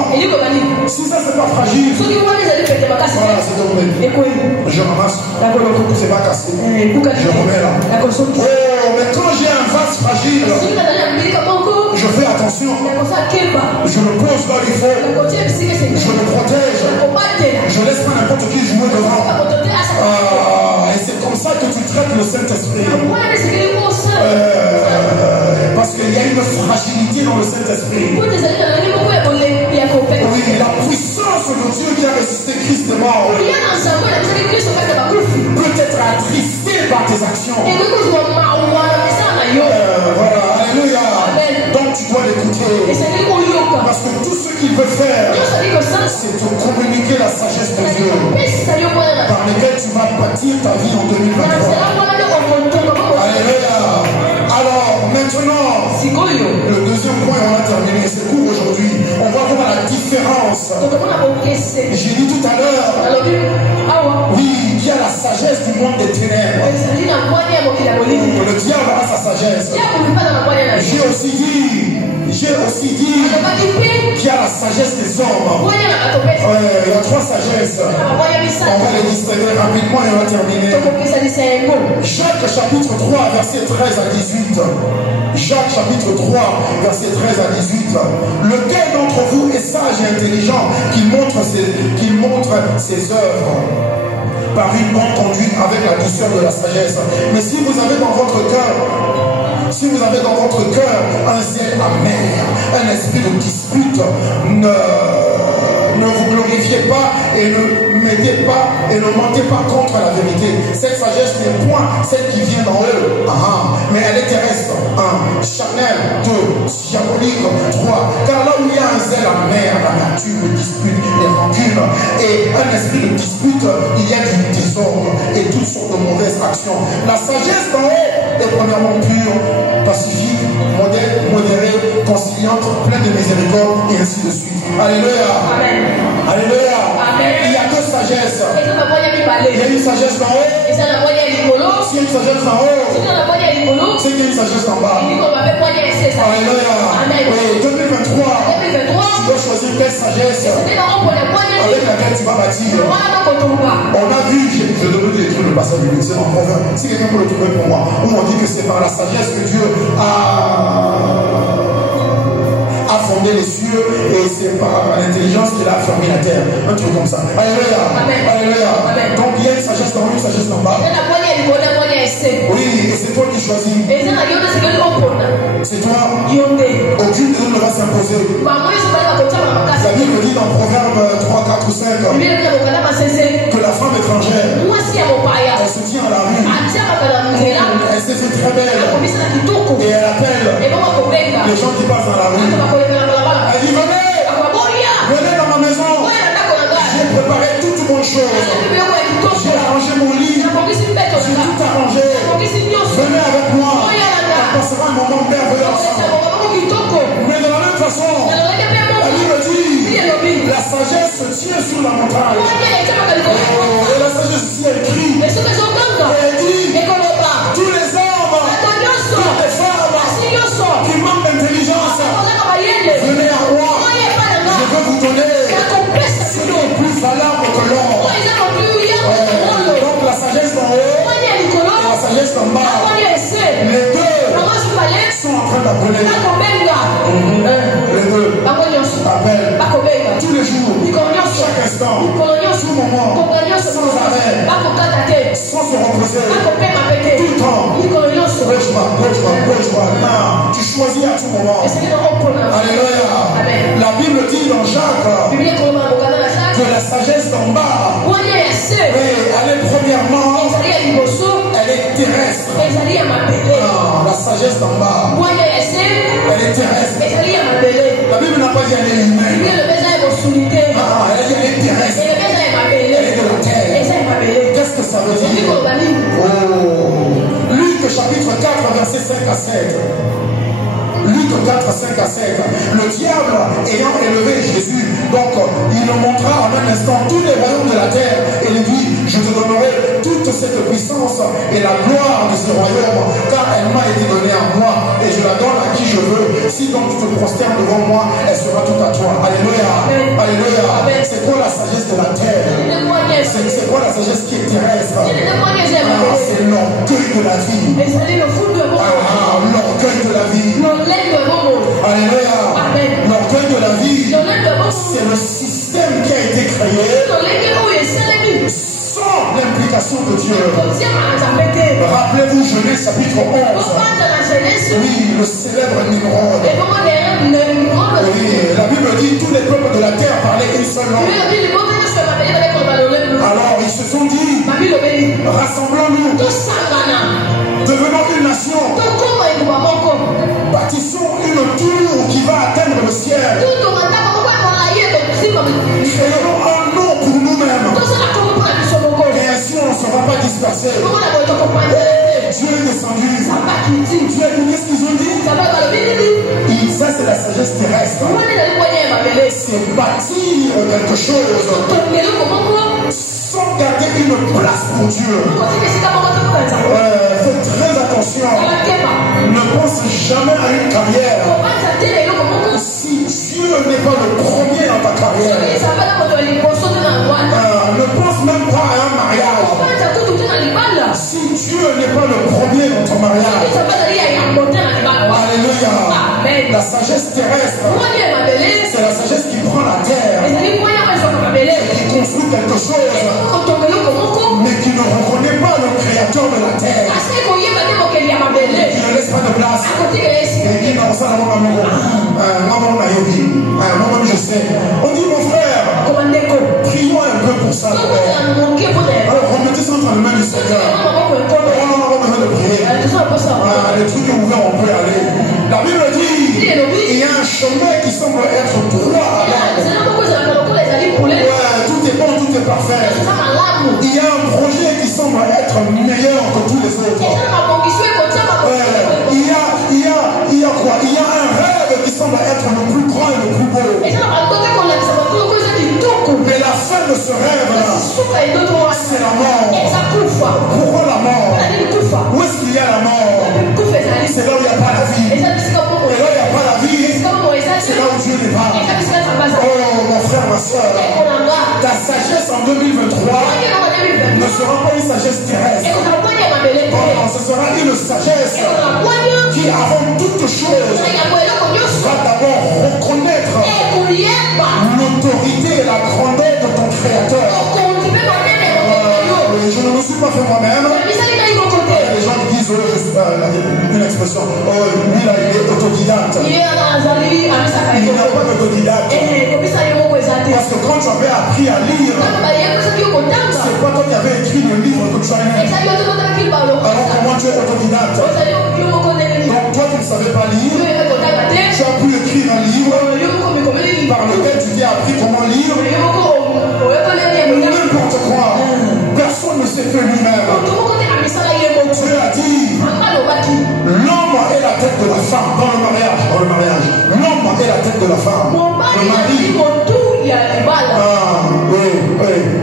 Si ça c'est pas fragile, voilà, c'est tombé. Je ramasse. C'est pas cassé. Je remets là. Oh, mais quand j'ai un vase fragile, je fais attention. Je le pose là il faut. Je le protège. Je laisse pas n'importe qui jouer devant. que tu traites le Saint-Esprit? Parce qu'il y a une fragilité dans le Saint-Esprit. Oui, la puissance de Dieu qui a résisté Christ est mort peut être attristé par tes actions. Voilà, alléluia. Donc tu dois l'écouter. Parce que tout ce qu'il veut faire, c'est te communiquer la sagesse de Dieu par laquelle tu vas bâtir ta vie en 2023. Alléluia. Alors maintenant, le deuxième point, on va terminer. C'est court aujourd'hui. On va voir la différence. J'ai dit tout à l'heure, oui, qu'il y a la sagesse du monde des ténèbres. Le diable a sa sagesse. J'ai aussi dit qu'il y a la sagesse des hommes. Il y a 3 sagesses. On va les distinguer rapidement et on va terminer. Jacques chapitre 3, verset 13 à 18. Jacques chapitre 3, verset 13 à 18. Lequel d'entre vous est sage et intelligent qui montre ses œuvres par une bonne conduite avec la douceur de la sagesse? Mais si vous avez dans votre cœur un zèle amer, un esprit de dispute, ne vous glorifiez pas et ne mentez pas contre la vérité. Cette sagesse n'est point celle qui vient d'en haut, mais elle est terrestre. 1. Charnelle. 2. Diabolique. 3. Car là où il y a un zèle amer, l'amertume, le dispute, les rancunes et un esprit de dispute, il y a du désordre et toutes sortes de mauvaises actions. La sagesse d'en haut est premièrement pure, pacifique, modérée, conciliante, pleine de miséricorde et ainsi de suite. Alléluia. Amen. Alléluia. Amen. Il n'y a que sagesse. Il y a une sagesse d'en haut. S'il y a une sagesse d'en haut, c'est qu'il y a une sagesse d'en bas. Alléluia. Oui, 2023, tu dois choisir quelle sagesse avec laquelle tu vas bâtir. On a vu, je devrais écrire le passage biblique, c'est en Proverbe. Si quelqu'un peut le trouver pour moi, où on dit que c'est par la sagesse que Dieu a fondé les cieux et c'est par l'intelligence qu'il a fermé la terre. Un truc comme ça. Alléluia. Alléluia. Donc il y a une sagesse d'en haut, une sagesse d'en bas. Oui, et c'est toi qui choisis. C'est toi. Aucune de nous ne va s'imposer. La Bible dit dans Proverbe 3, 4 ou 5 que la femme étrangère, elle se tient à la rue. Elle s'est fait très belle. Et elle appelle les gens qui passent dans la rue. Elle dit venez dans ma maison. J'ai préparé toute bonne chose. J'ai arrangé mon lit. J'ai tout arrangé. Venez avec moi. On passera un moment merveilleux ensemble. Mais de la même façon, la Bible dit la sagesse se tient sur la montagne. Et la sagesse ici elle crie. Et elle dit tous les hommes, toutes les femmes qui manquent d'intelligence, venez à moi. Je veux vous donner ce qui est plus valable que l'or. Donc la sagesse d'en haut et la sagesse d'en bas, les deux sont en train d'appeler. Les deux appellent tous les jours, chaque instant, tout moment, sans arrêt, sans se reposer, tout le temps. Gauche, tu choisis à tout moment. Alléluia. La Bible dit dans Jacques que la sagesse d'en bas, elle est premièrement, elle est terrestre. La sagesse d'en bas, elle est terrestre. La Bible n'a pas dit elle est humaine. Elle a dit elle est terrestre. Elle est de la terre. Qu'est-ce que ça veut dire? Luc chapitre 4 verset 5 à 7. Luc 4, 5 à 7. Le diable ayant élevé Jésus, donc il le montra en un instant tous les royaumes de la terre et lui dit, je te donnerai toute cette puissance et la gloire de ce royaume, car elle m'a été donnée à moi et je la donne à qui je veux. Si donc tu te prosternes devant moi, elle sera toute à toi. Alléluia. Alléluia. C'est quoi la sagesse de la terre? C'est quoi la sagesse qui est terrestre? C'est l'orgueil de la vie. L'orgueil de la vie. Alléluia. L'orgueil de la vie, c'est le système qui a été créé sans l'implication l'application de Dieu. Rappelez-vous Genèse chapitre 11. Oui, le célèbre Nimrod. Oui, la Bible dit tous les peuples de la terre parlaient une seule langue. Alors ils se sont dit, rassemblons-nous, devenons une nation, bâtissons une tour qui va atteindre le ciel. Créons un nom pour nous-mêmes. Et ainsi on ne sera pas dispersé. Dieu est descendu. Dieu a dit qu'est-ce qu'ils ont dit? Ça c'est la sagesse terrestre. C'est bâtir quelque chose sans garder une place pour Dieu. Faites très attention. Ne pense jamais à une carrière. Si Dieu n'est pas le premier dans ta carrière, ne pense même pas à un mariage. Si Dieu n'est pas le premier dans ton mariage, alléluia. La sagesse terrestre, c'est la sagesse qui prend la terre et qui construit quelque chose, mais qui ne reconnaît pas le créateur de la terre, qui ne laisse pas de place. Et dit non, ça moi-même je sais. On dit mon frère, prions un peu pour ça. Alors remettez ça entre les mains du Seigneur. On a besoin de prier. Les trucs ouverts, on peut y aller. La Bible dit il y a un chemin qui semble être droit à l'âme. Tout est bon, tout est parfait. Il y a un projet qui semble être meilleur que tous les autres. Il y a quoi? Il y a un rêve qui semble être le plus grand et le plus beau. Mais la fin de ce rêve-là, c'est la mort. Pourquoi la mort? Où est-ce qu'il y a la mort? C'est là où il n'y a pas la vie. Et là où il n'y a pas la vie, c'est là où Dieu n'est pas. Oh mon frère, ma soeur, ta sagesse en 2023 ne sera pas une sagesse terrestre. Oh, ce sera une sagesse qui, avant toute chose, va d'abord reconnaître l'autorité et la grandeur de ton Créateur. Je ne me suis pas fait moi-même. Les gens qui disent, une expression, lui là il est autodidacte. Il n'a pas d'autodidacte. Parce que quand tu avais appris à lire, c'est pas toi qui avais écrit le livre que tu as lu. Alors comment tu es autodidacte? Donc toi tu ne savais pas lire, tu as pu écrire un livre par lequel tu t'es appris comment lire. N'importe quoi. Personne ne s'est fait lui-même. Dieu a dit l'homme est la tête de la femme dans le mariage. L'homme est la tête de la femme. Le mari.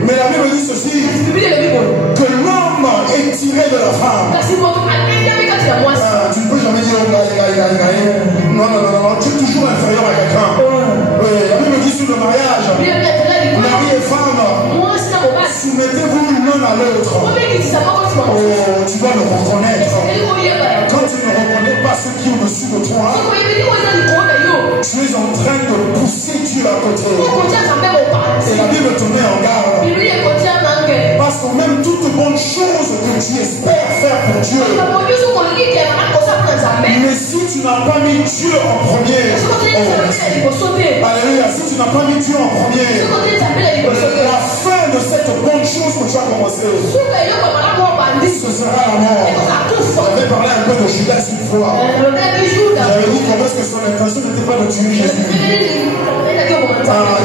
Mais la Bible dit ceci, que l'homme est tiré de la femme. Tu ne peux jamais dire non, tu es toujours inférieur à quelqu'un. La Bible dit sur le mariage, mari et femme, soumettez-vous l'un à l'autre. Tu dois le reconnaître. Quand tu ne reconnais pas ceux qui sont au-dessus de toi, tu es en train de pousser Dieu à côté. Et la Bible te met en garde. Parce que même toute bonne chose que tu espères faire pour Dieu, mais si tu n'as pas mis Dieu en premier, alléluia, si tu n'as pas mis Dieu en premier, la fin de cette bonne chose que tu as commencé, ce sera la mort. J'avais parlé un peu de Judas une fois. J'avais dit comment est-ce que son intention n'était pas de tuer Jésus.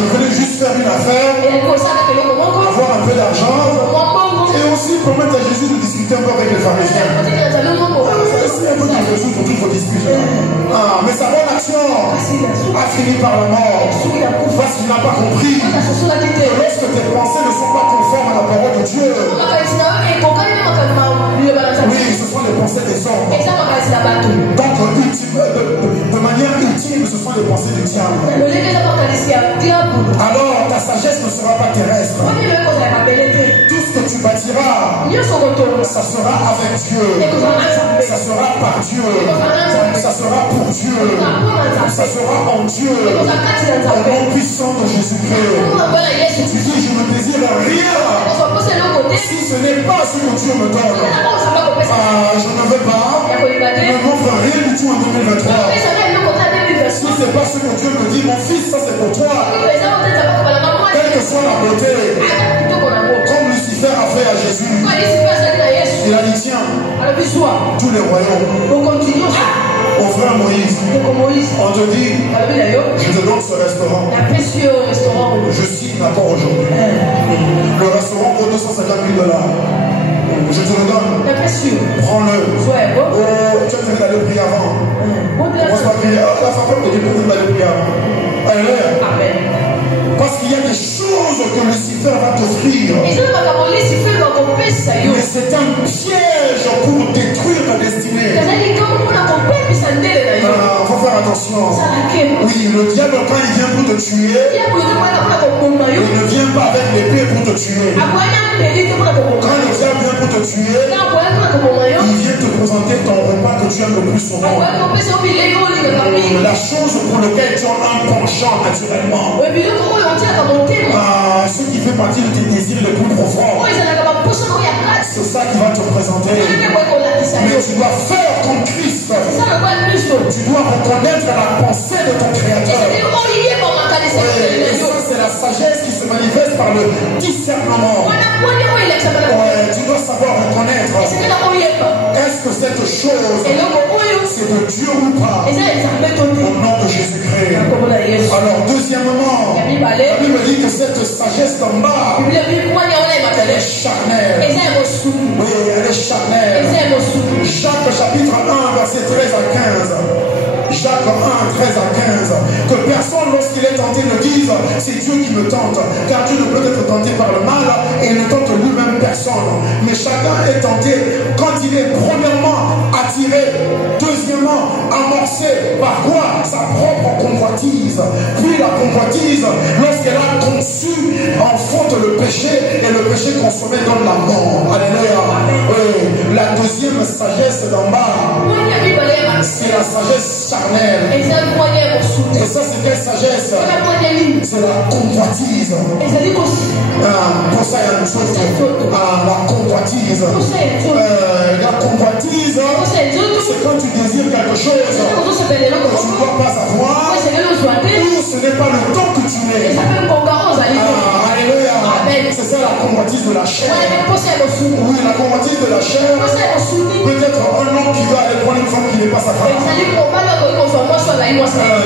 Il voulait juste faire une affaire, avoir un peu d'argent, et aussi permettre à Jésus de discuter un peu avec les pharisiens. C'est un peu de résoudre toutes vos disputes. Mais sa bonne action a fini par la mort. Parce qu'il n'a pas compris que lorsque tes pensées ne sont pas conformes à la parole de Dieu, oui, ce sont les pensées des hommes. Donc, de manière ultime, ce sont les pensées du diable. Alors, ta sagesse ne sera pas terrestre. Tout ce que tu bâtiras, ça sera avec Dieu. Ça sera par Dieu. Ça sera pour Dieu. Ça sera en Dieu. Au nom puissant de Jésus-Christ. Tu dis, je ne désire rien Si ce n'est pas ce que Dieu me donne, je ne veux pas, ne m'offre rien du tout en 2023. Si ce n'est pas ce que Dieu me dit, mon fils, ça c'est pour toi. Quelle que soit la beauté, comme Lucifer a fait à Jésus, il a dit tiens, tous les royaumes, au frère Moïse, on te dit, je te donne ce restaurant. Je signe encore aujourd'hui. Le restaurant vaut $250 000. Je te le donne. Prends-le. Oh, tu as dit d'aller prier avant. On va prier. La femme te dit pour d'aller prier avant. Alléluia. Parce qu'il y a des choses que Lucifer va t'offrir. Mais c'est un piège pour détruire ta destinée. Il faut faire attention. Oui, le diable, quand il vient pour te tuer, il ne vient pas avec l'épée pour te tuer. Quand le diable vient pour te tuer, il vient te présenter ton repas que tu aimes le plus souvent. La chose pour laquelle tu as un penchant naturellement. Ce qui fait partie de tes désirs les plus profonds. C'est ça qui va te présenter. Mais tu dois faire comme Christ. Tu dois reconnaître la pensée de ton Créateur. Et ça, c'est la sagesse qui se manifeste par le discernement. Tu dois savoir reconnaître. Est-ce que cette chose, c'est de Dieu ou pas? Au nom de Jésus-Christ. Alors, deuxièmement, la Bible dit que cette sagesse d'en bas, elle est charnelle. Oui, elle est charnelle. Jacques chapitre 1, verset 13 à 15. Jacques 1, 13 à 15. Que personne, lorsqu'il est tenté, ne dise c'est Dieu qui me tente. Car Dieu ne peut être tenté par le mal et il ne tente lui-même personne. Mais chacun est tenté quand il est premièrement attiré, deuxièmement amorcé par quoi? Sa propre convoitise. Puis la convoitise, lorsqu'elle a conçu, enfonce le péché et le péché consommé donne la mort. Alléluia. Oui. La deuxième sagesse d'en bas, c'est la sagesse charnelle. Et ça, c'est quelle sagesse? C'est la convoitise. Pour ça, il y a une chose. La convoitise. La convoitise, c'est quand tu désires quelque chose que tu ne dois pas avoir, ou ce n'est pas le temps que tu es. Alléluia. C'est ça la convoitise de la chair. Oui, la convoitise de la chair. Peut-être un homme qui va aller prendre une femme qui n'est pas sa femme.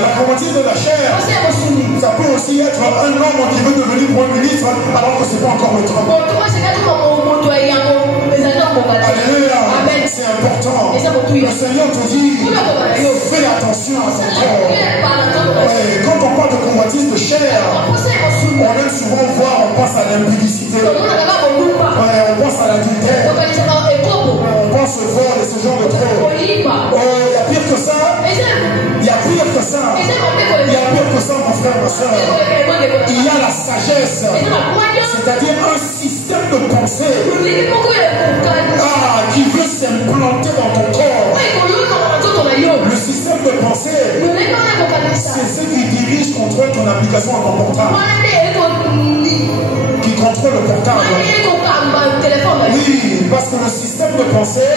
La convoitise de la chair, ça peut aussi être un homme qui veut devenir premier ministre alors que ce n'est pas encore le temps. Alléluia. C'est important. Le Seigneur te dit, fais attention à ton corps. Quand on parle de convoitise de chair, on aime souvent voir, on pense à l'impudicité. On pense à l'adultère. On pense au vol et ce genre de trucs. Il y a pire que ça. Il y a pire que ça. Il y a pire que ça, mon frère, ma soeur. Il y a la sagesse. C'est-à-dire un système de pensée qui veut s'implanter dans ton corps. Le système de pensée, c'est ce qui dirige, contrôle ton application à ton portable. Qui contrôle le portable. Oui, parce que le système de pensée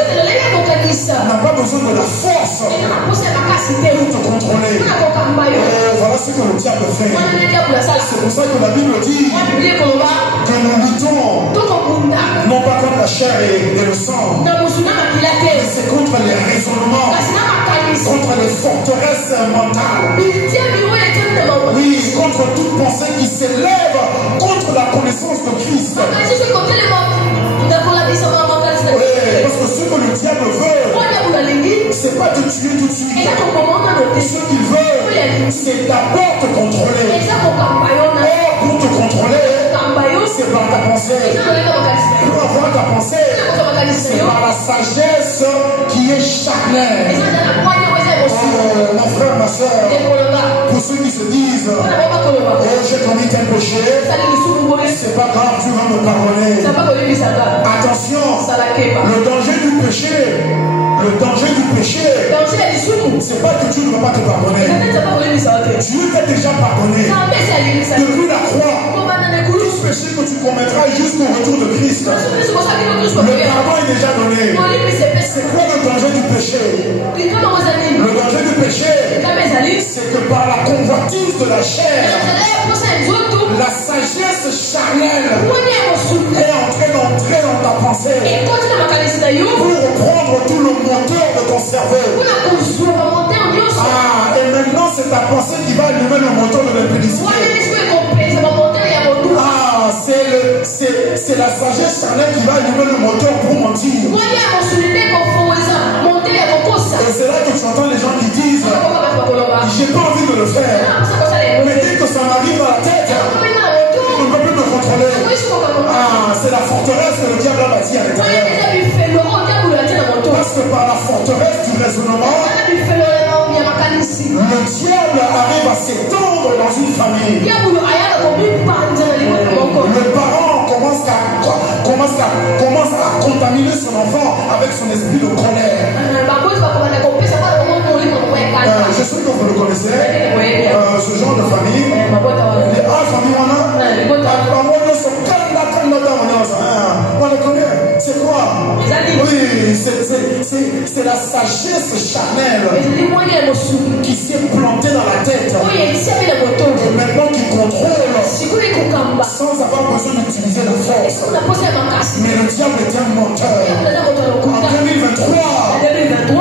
n'a pas besoin de la force pour te contrôler. Voilà ce que le diable fait. C'est pour ça que la Bible dit que nous luttons non pas contre la chair et le sang, mais c'est contre les raisonnements, contre les forteresses mentales. Oui, contre toute pensée qui s'élève contre la connaissance de Christ. Oui, parce que ce que le diable veut, c'est pas te tuer tout de suite. Ce qu'il veut, c'est d'abord te contrôler. Or, pour te contrôler, c'est par ta pensée. Pour avoir ta pensée, c'est par la sagesse qui est charnelle. Mon frère, ma soeur, pour ceux qui se disent oh, j'ai commis tel péché, c'est pas grave, tu vas me pardonner. Attention, le danger du péché, Le danger du péché, c'est pas que Dieu ne va pas te pardonner. Dieu t'a déjà pardonné. Depuis la croix, tout péché que tu commettras jusqu'au retour de Christ, le pardon est déjà donné. C'est quoi le danger du péché? Le danger du péché, c'est que par la convoitise de la chair, la sagesse charnelle est en train d'entrer dans ta pensée pour reprendre tout le moteur de ton cerveau. Et maintenant c'est ta pensée qui va allumer le moteur de l'impudicité. C'est la sagesse charnelle qui va allumer le moteur pour mentir. Et c'est là que tu entends les gens qui disent j'ai pas envie de le faire. Mais dès que ça m'arrive à la tête, je ne peux plus me contrôler. C'est la forteresse que le diable a bâtie à l'intérieur. Parce que par la forteresse du raisonnement, le diable arrive à s'étendre dans une famille. Le parent commence à contaminer son enfant avec son esprit de colère. Je sais que vous le connaissez, ce genre de famille. On le connaît. C'est quoi? Oui, c'est la sagesse charnelle qui s'est plantée dans la tête. Et maintenant qui contrôle sans avoir besoin d'utiliser la force. Mais le diable est un menteur. En 2023,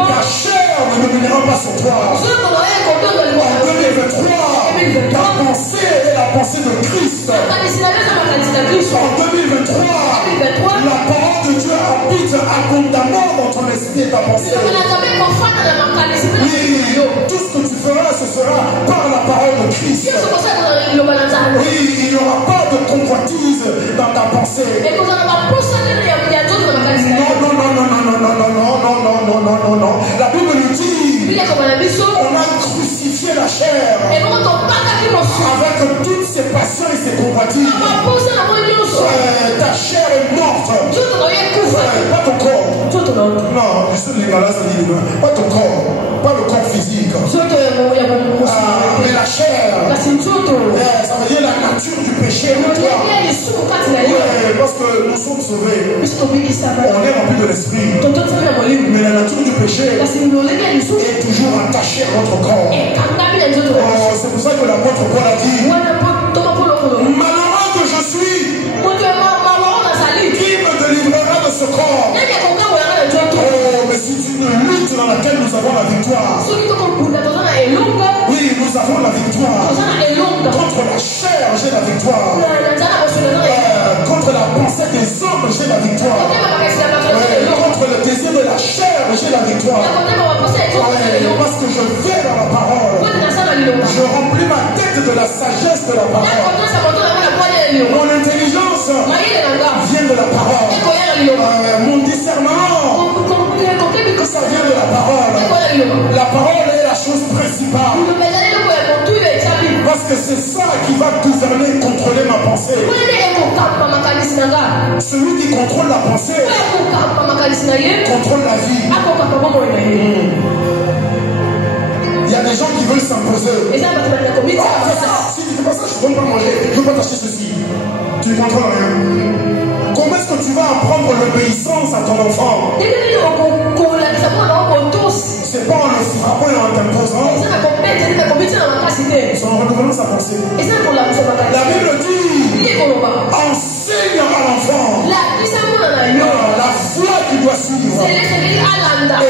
la chair ne dominera pas sur toi. En 2023, ta pensée est la pensée de Christ. En 2023, la parole de Dieu habite abondamment dans ton esprit et ta pensée. Oui, tout ce que tu feras, ce sera par la parole de Christ. Oui, il n'y aura pas de convoitise dans ta pensée. Non. La Bible nous dit on a crucifié la chair avec toutes ses passions et ses convoitises. Ta chair est morte. Pas ton corps. Non, je suis les malades, pas ton corps. Pas le corps physique. Mais la chair. Ça veut dire la nature du péché en toi. Parce que nous sommes sauvés. On est remplis de l'esprit. Mais la nature du péché est toujours attachée à notre corps. C'est pour ça que l'apôtre Paul a dit malheureux que je suis, qui me délivrera de ce corps? Mais c'est une lutte dans laquelle nous avons la victoire. Oui, nous avons la victoire. Contre la chair, j'ai la victoire. Contre la pensée des hommes, j'ai la victoire. Contre le désir de la chair, j'ai la victoire. Parce que je vais dans la parole. Je remplis ma tête de la sagesse de la parole. Mon intelligence vient de la parole. Mon discernement, ça vient de la parole. La parole est la chose principale. Parce que c'est ça qui va gouverner et contrôler ma pensée. Celui qui contrôle la pensée contrôle la vie. Il y a des gens qui veulent s'imposer. Si tu ne fais pas ça, je ne peux pas manger. Je ne peux pas t'acheter ceci. Tu ne contrôles rien. Comment est-ce que tu vas apprendre l'obéissance à ton enfant? C'est pas en le frappant et en t'imposant. C'est en renouvelant sa pensée. La Bible dit enseigne à l'enfant la foi qu'il doit suivre. Et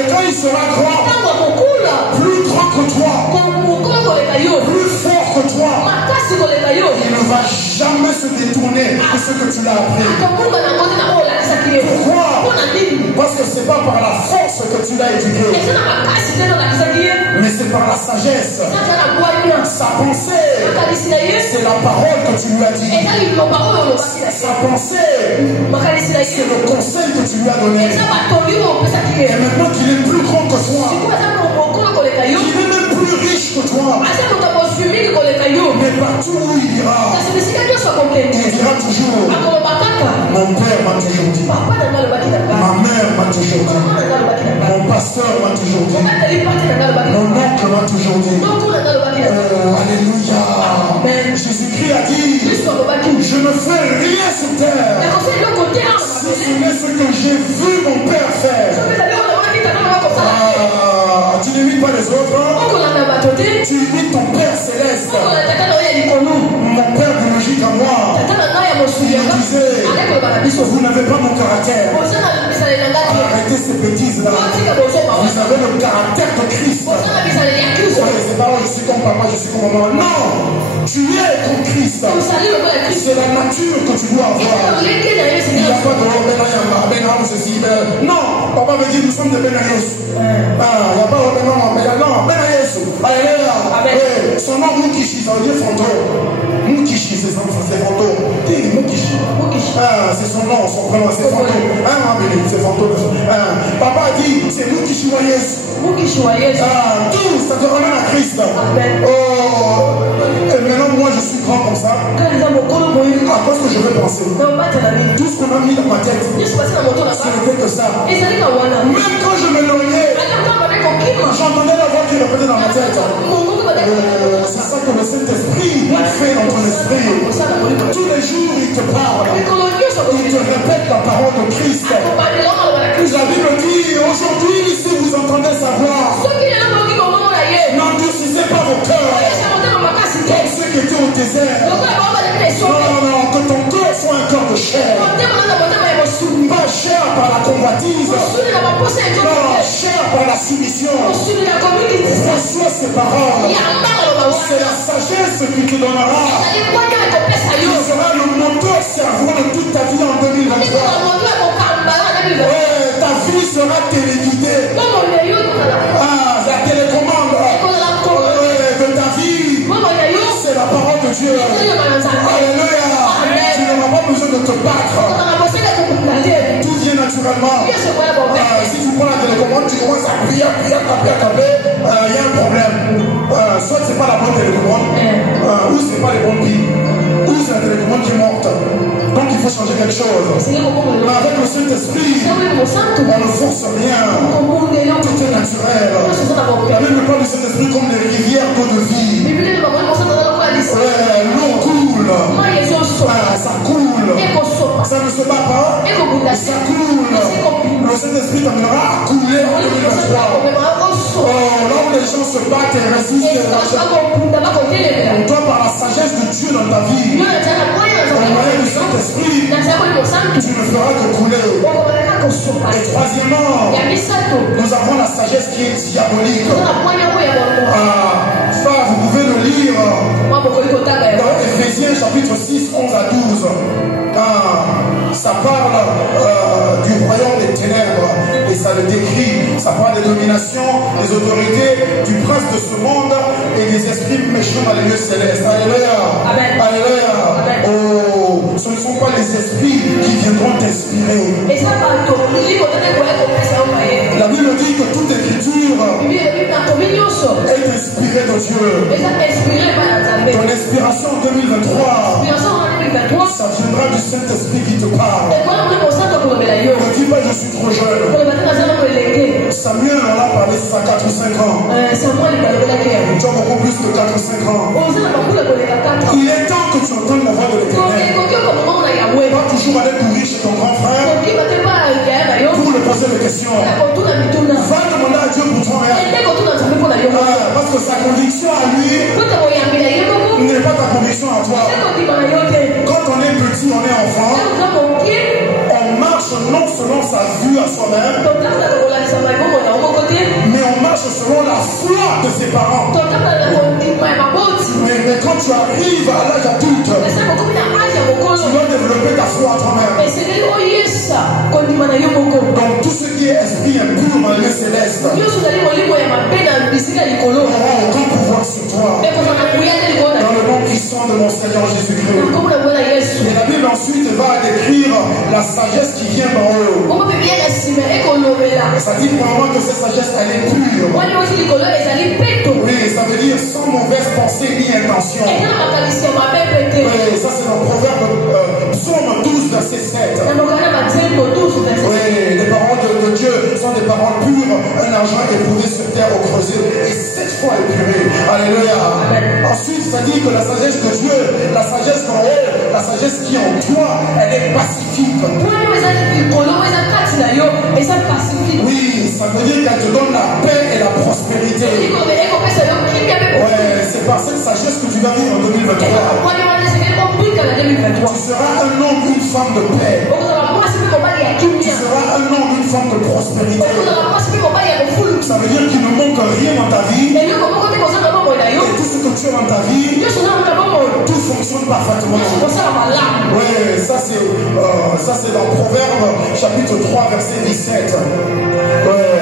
quand il sera grand, plus grand que toi, plus fort que toi, il ne va jamais se détourner de ce que tu l'as appris. Pourquoi? Parce que c'est pas par la force que tu l'as éduqué, mais c'est par la sagesse. Sa pensée, c'est la parole que tu lui as dit. Sa pensée, c'est le conseil que tu lui as donné. Et maintenant qu'il est plus grand que toi, qu'il est même plus riche que toi, mais partout où il ira, il dira toujours mon père m'a toujours dit, ma mère m'a toujours dit, mon pasteur toujours dit. Alléluia. Jésus-Christ a dit, je ne fais rien sur terre si ce n'est ce que j'ai vu mon Père faire. Tu n'imites pas les autres, tu imites ton Père céleste. Mon Père biologique à moi, il disait, vous n'avez pas mon caractère. Arrêtez ces bêtises là. Vous avez le caractère de Christ. C'est pas je suis comme papa, je suis comme maman. Non, tu es comme Christ. C'est la nature que tu dois avoir. Il n'y a pas de ceci. Non, papa veut dire nous sommes des Benayos. Il n'y a pas de non, Benayos. Alléluia. Son nom Mukishi, ça veut dire fantôme. Mukishi, c'est fantôme. Mukishi. C'est son nom, son prénom, c'est fantôme. C'est fantôme. Papa a dit, c'est Mukishi Wayes. Tout, ça te ramène à Christ. Et maintenant, moi, je suis grand comme ça. À quoi est-ce que je vais penser? Tout ce qu'on a mis dans ma tête, ce n'était que ça. Même quand je m'éloignais, j'entendais la voix qui répétait dans ma tête. C'est ça que le Saint-Esprit fait dans ton esprit. Tous les jours, il te parle. Il te répète la parole de Christ. La Bible dit, aujourd'hui, si vous entendez sa voix, n'endurcissez pas vos cœurs. Comme ceux qui étaient au désert. Non, que ton cœur soit un cœur de chair. Pas chair par la convoitise. Non, chair par la soumission. Reçois ces paroles. C'est la sagesse qui te donnera. Il sera le moteur cerveau de toute ta vie en 2023. Ta vie sera téléguidée. La télécommande de ta vie, c'est la parole de Dieu. Alléluia. Tu n'auras pas besoin de te battre. Tout vient naturellement. Si tu prends la télécommande, tu commences à taper, il y a un problème. Soit c'est pas la bonne télécommande, ou c'est pas les bons piles, ou c'est la télécommande qui est morte. Donc il faut changer quelque chose. Mais avec le Saint-Esprit, on ne force rien. Tout est naturel. La Bible parle du Saint-Esprit comme des rivières d'eau de vie. L'eau coule. Ça coule. Ça ne se bat pas. Ça coule. Le Saint-Esprit t'amènera à couler en 2023. Là où les gens se battent et résistent, toi par la sagesse de Dieu dans ta vie, au moyen du Saint-Esprit, tu ne feras que couler. Et troisièmement, nous avons la sagesse qui est diabolique. Ça, vous pouvez le lire dans Éphésiens chapitre 6, 11 à 12. Ça parle du royaume des ténèbres et ça le décrit. Ça parle des dominations, des autorités, du prince de ce monde et des esprits méchants dans les lieux célestes. Alléluia. Alléluia. Oh, ce ne sont pas les esprits qui viendront t'inspirer. La Bible dit que toute écriture est inspirée de Dieu. Ton inspiration en 2023, ça viendra du Saint-Esprit qui te parle. Ne dis pas je suis trop jeune. Samuel en a parlé ça 4 ou 5 ans. Tu as beaucoup plus que 4 ou 5 ans. Il est temps que tu entendes la voix de l'Éternel. Pas toujours aller courir chez ton grand frère pour lui poser des questions. Va demander à Dieu pour toi-même. Parce que sa conviction à lui n'est pas ta conviction à toi. Quand on est petit, on est enfant, on marche non selon sa vue à soi-même, mais on marche selon la foi de ses parents. Mais quand tu arrives à l'âge adulte, tu dois développer ta foi à toi-même. Donc tout ce qui est esprit impur dans les lieux célestes aura aucun pouvoir sur toi. Dans le nom puissant de mon Seigneur Jésus-Christ. Et la Bible ensuite va décrire la sagesse qui vient d'en haut. Ça dit probablement que cette sagesse elle est pure. Oui, ça veut dire sans mauvaise pensée ni intention. Oui, ça c'est dans Proverbe Psaume 12 verset 7. Oui, les paroles de Dieu sont des paroles pures, un argent éprouvé sur terre au creuset et 7 fois épuré. Alléluia. Ensuite, ça dit que la sagesse de Dieu, la sagesse d'en haut, la sagesse qui est en toi, elle est pacifique. Oui, ça veut dire qu'elle te donne la paix et la prospérité. Ouais, c'est par cette sagesse que tu vas vivre en 2023. Tu seras un homme, une femme de paix. Tu seras un homme, une femme de prospérité. Ça veut dire qu'il ne manque rien dans ta vie. Et tout ce que tu as dans ta vie, tout fonctionne parfaitement. Oui, ça c'est dans Proverbe chapitre 3 verset 17. Ouais.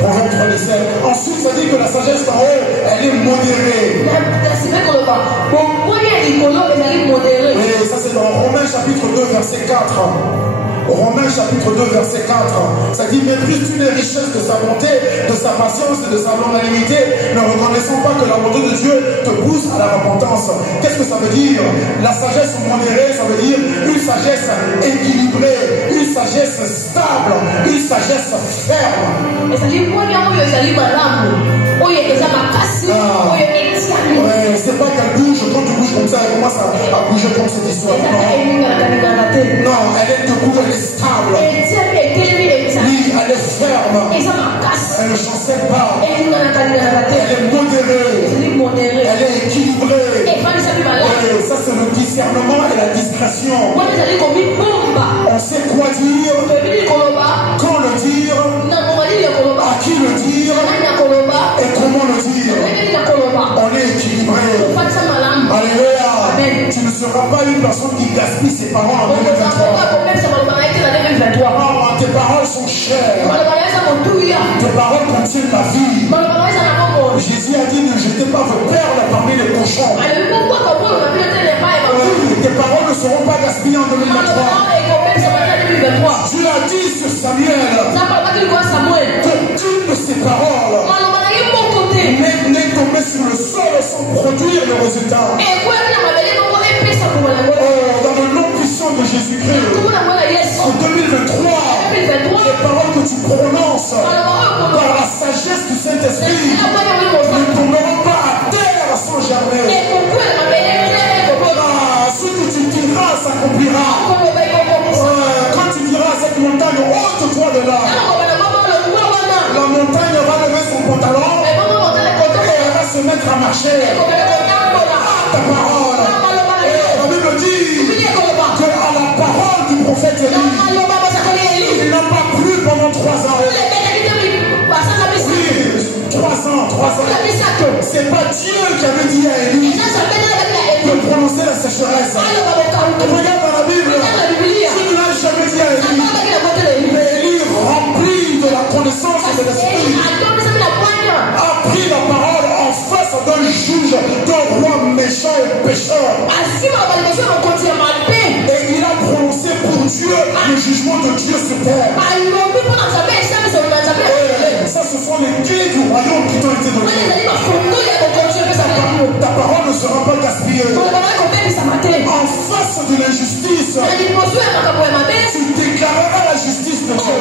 Proverbe 3 17. Ensuite ça dit que la sagesse en haut, elle est modérée. Oui, ça c'est dans Romains chapitre 2 verset 4. Romains chapitre 2 verset 4, ça dit: méprise-tu les richesses de sa bonté, de sa patience et de sa longanimité, ne reconnaissant pas que la bonté de Dieu te pousse à la repentance. Qu'est-ce que ça veut dire? La sagesse modérée, ça veut dire une sagesse équilibrée, une sagesse stable, une sagesse ferme. Ouais, c'est pas qu'elle bouge, quand tu bouges comme ça, elle commence à bouger comme cette histoire. Non, elle est debout, elle est stable. Oui, elle est ferme. Elle ne chancelle pas. Elle est modérée. Elle est équilibrée. Oui, ça c'est le discernement et la discrétion. On sait quoi dire, quand le dire, à qui le dire et comment le dire. On est équilibré. Alléluia. Tu ne seras pas une personne qui gaspille ses paroles en 2023. Non, tes paroles sont chères. Tes paroles contiennent la vie. Jésus a dit: ne jetez pas vos perles parmi les cochons. Tes paroles ne seront pas gaspillées en 2023. Tu l'as dit sur Samuel. Qu'aucune de ces paroles n'est tombée sur le sol sans produire le résultat. Dans le nom puissant de Jésus-Christ, en 2023, les paroles que tu prononces par la sagesse du Saint-Esprit ne tomberont pas à terre sans germer. Ce que tu diras s'accomplira. Quand tu diras à cette montagne: ôte-toi de là, la montagne va lever son pantalon et elle va se mettre à marcher. Ta parole. La Bible dit que à la parole du prophète Élie, il n'a pas plu pendant 3 ans. Oui, 3 ans. C'est pas Dieu qui avait dit à Élie de prononcer la sécheresse. Regarde dans la Bible, Dieu ne l'a jamais dit à Élie. Mais Élie, rempli de la connaissance de l'esprit, a pris la parole en face d'un juge, d'un roi méchant et pécheur. Et il a prononcé pour Dieu le jugement de Dieu sur terre. Ça, ce sont les clés du royaume qui t'ont été données. Ta parole ne sera pas gaspillée. En face de l'injustice, tu déclareras la justice de Dieu.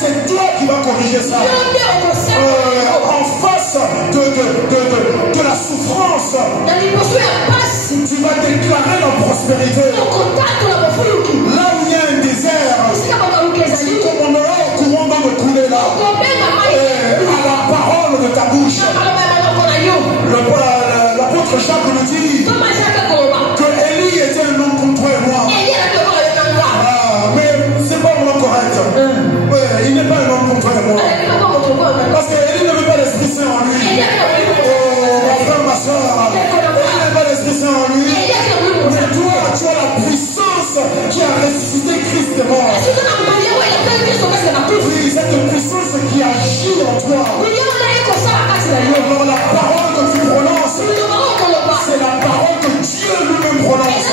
C'est toi qui vas corriger ça. En face de la souffrance, tu vas déclarer la prospérité. Là où il y a un désert, tu commanderas au courant d'eau de couler là. À la parole de ta bouche. L'apôtre Jacques nous dit que Élie était un homme comme toi et moi. Mais c'est pas vraiment correct. Il n'est pas un homme comme toi et moi. Parce qu'Élie n'avait pas l'Esprit Saint en lui. Ma frère, ma soeur, Élie n'avait pas l'Esprit Saint en lui. Mais toi, tu as la puissance qui a ressuscité Christ est mort. Oui, cette puissance qui agit en toi. Alors la parole que tu prononces, c'est la parole que Dieu lui-même prononce.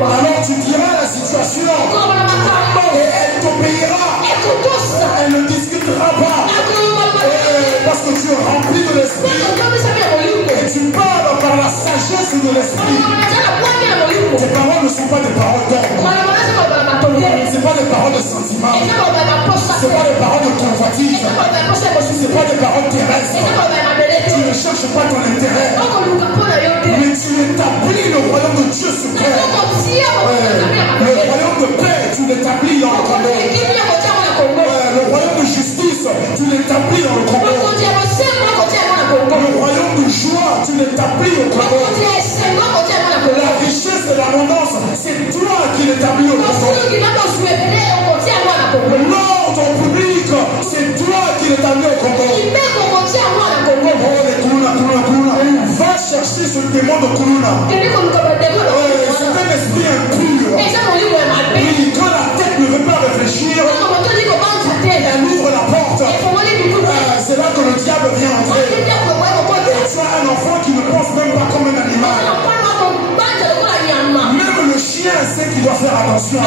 Alors tu diras la situation et elle t'obéira. Elle ne discutera pas. Parce que tu es rempli de l'esprit et tu parles par la sagesse de l'esprit. Tes paroles ne sont pas des paroles d'ordre. Ce n'est pas des paroles de sentiment. Ce n'est pas des paroles de convoitise. Ce n'est pas des paroles terrestres. Tu ne cherches pas ton intérêt. Mais tu établis le royaume de Dieu sur terre. Le royaume de paix, tu l'établis dans le Congo. Le royaume de justice, tu l'établis dans le Congo. Le royaume de joie, tu l'établis au Congo. La richesse et l'abondance, c'est toi qui l'établis au Congo. L'ordre public, c'est toi qui l'établis au Congo. Va chercher ce démon de Kuluna. C'est un esprit impur. Oui, quand la tête ne veut pas réfléchir, elle ouvre la porte. C'est là que le diable vient entrer. Tu as un enfant qui ne pense même pas comme un animal. Même le chien sait qu'il doit faire attention.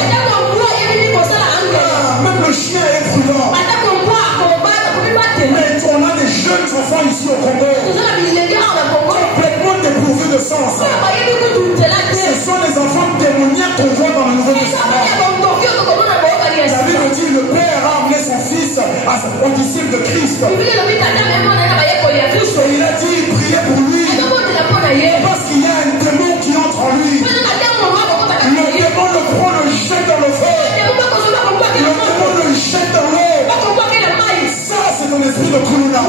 Même le chien est prudent. Mais on a des jeunes enfants ici au Congo, complètement dépourvus de sens. Ce sont les enfants démoniaques qu'on voit dans le Nouveau Testament. La Bible dit le Père a amené son Fils aux disciples de Christ. Et il a dit priez pour lui. Parce qu'il y a un démon qui entre en lui. Le démon le prend, le jette dans le feu. Le démon le jette dans l'eau. Ça, c'est ton esprit de Kuluna.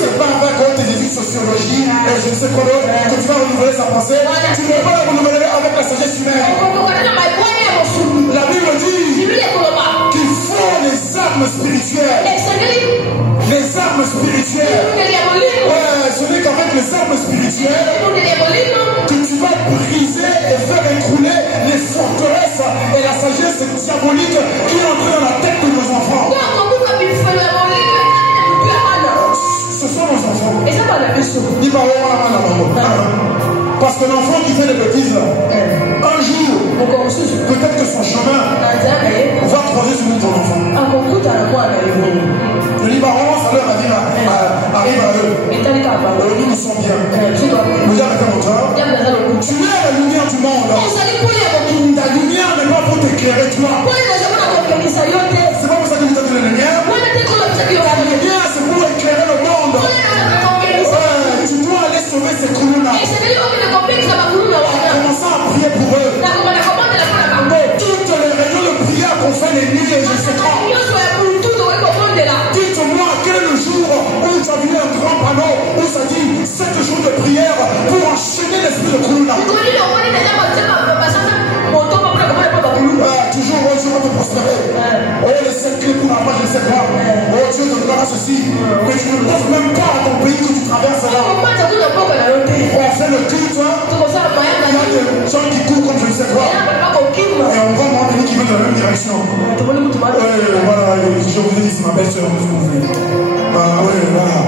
C'est pas avec tes études de sociologie et je ne sais quoi d'autre que tu vas renouveler sa pensée. Tu ne peux pas la renouveler avec la sagesse humaine. La Bible dit qu'il faut les armes spirituelles. Les armes spirituelles. Ouais, ce n'est qu'avec les armes spirituelles que tu vas briser et faire écrouler les forteresses et la sagesse diabolique qui est entrée dans la tête de nos enfants. Ce sont nos enfants. Parce que l'enfant qui fait des bêtises, un jour, peut-être que son chemin va croiser celui de ton enfant. Le Libanon, ça leur arrive à eux. Nous nous sommes bien. Nous avons un moteur. Tu es la lumière du monde. Ta lumière n'est pas pour t'éclairer toi. C'est pas pour ça que vous avez la lumière. La lumière, c'est pour éclairer le monde. Tu dois aller sauver ces Kuluna. Commençons à prier pour eux. Toutes les réunions de prière qu'on fait les nuits et je sais pas. Dites-moi quel est le jour où tu as vu un grand panneau où ça dit 7 jours de prière pour enchaîner l'esprit de Kuluna. Toujours, oh Dieu va te prospérer. Oh, les 7 clés pour la page, je ne sais quoi. Oh, Dieu te donnera ceci. Mais tu ne penses même pas à ton pays que tu traverses là. On fait le culte, hein. Il y a des gens qui courent comme je ne sais quoi. Et on voit moi qui vont dans la même direction. Voilà, je vous ai dit, c'est ma belle-sœur, vous vous ah oui, voilà.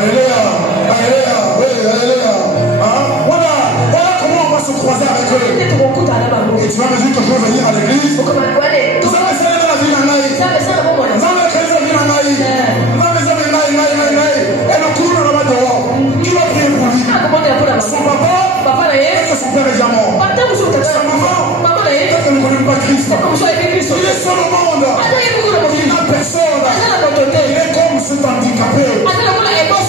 Alléluia. Alléluia. Oui, alléluia. Voilà comment on va se croiser avec eux. Et tu vas me dire que je veux venir à l'église. Vous savez, ça est dans la vie d'un naïf. Vous savez, ça est dans la vie d'un naïf. Et le coup, on va dehors. Qui va prier pour lui? Son papa, et son père est déjà mort. Sa maman, peut-être qu'elle ne connaît pas Christ. Il est seul au monde. Il n'a personne. Il est comme cet handicapé.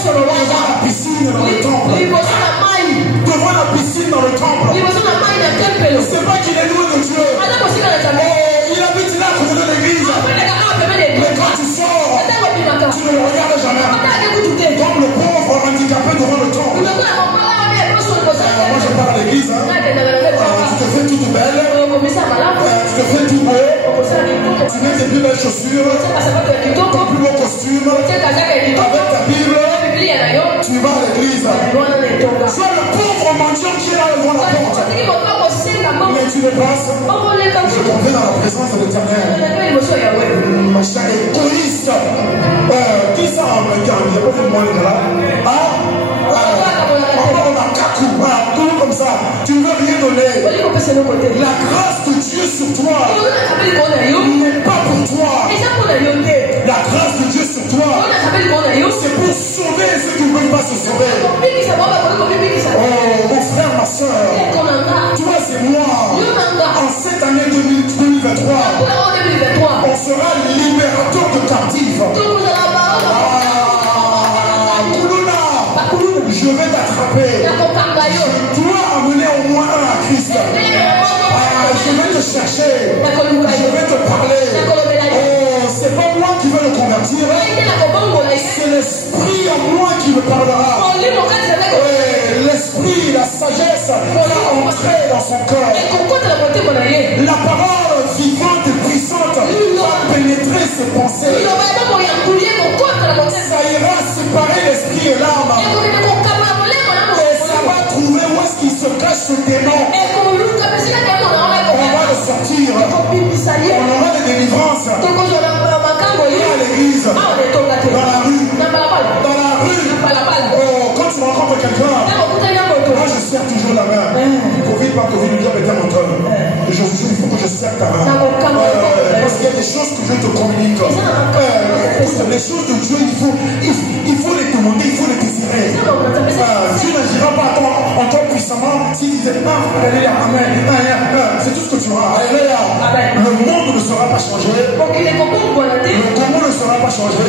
Devant la piscine dans le temple. Devant la piscine dans le temple. C'est pas qu'il est loin de Dieu. Il habite là à côté de l'église. Mais quand tu sors, tu ne le regardes jamais. Comme le pauvre handicapé devant le temple. Moi je pars à l'église. Tu te fais toute belle. Tu te fais tout beau. Tu mets tes plus belles chaussures. Ton plus beau costume. Avec ta Bible. Tu vas à l'église. Tu as le pauvre mendiant qui est là devant la porte. Mais tu le passes. Je tombais dans la présence de l'Éternel. Machin égoïste. Qui ça en regarde? Il n'y a pas vraiment les gars là. On a kakou. Tout comme ça. Tu ne veux rien donner. La grâce de Dieu sur toi n'est pas pour toi. La grâce de Dieu sur toi, c'est pour sauver ceux qui ne veulent pas se sauver. Oh, mon frère, ma soeur, tu vois, c'est sera libérateur de captifs. Je vais t'attraper. Je dois amener au moins un à Christ. Je vais te chercher. Je vais te parler. Oh, c'est pas moi qui vais le convertir. C'est l'esprit en moi qui me parlera. L'esprit, la sagesse va entrer dans son cœur. La parole vivante et puissante va pénétrer ses pensées. Ça ira séparer l'esprit et l'âme. Et ça va trouver où est-ce qu'il se cache ce démon. On va le sortir. On aura des délivrances. À l'église. Dans la rue. Dans la rue. Oh, quand tu rencontres quelqu'un, moi je serre toujours la main. Covid, pas Covid, le diable était mon trône. Il faut que je serre ta main. Parce qu'il y a des choses que Dieu te communique. Les choses de Dieu, il faut les demander, il faut les désirer. Dieu n'agira pas en toi puissamment s'il disait alléluia, amen, c'est tout ce que tu auras. Alléluia. Le monde ne sera pas changé. Le Congo ne sera pas changé.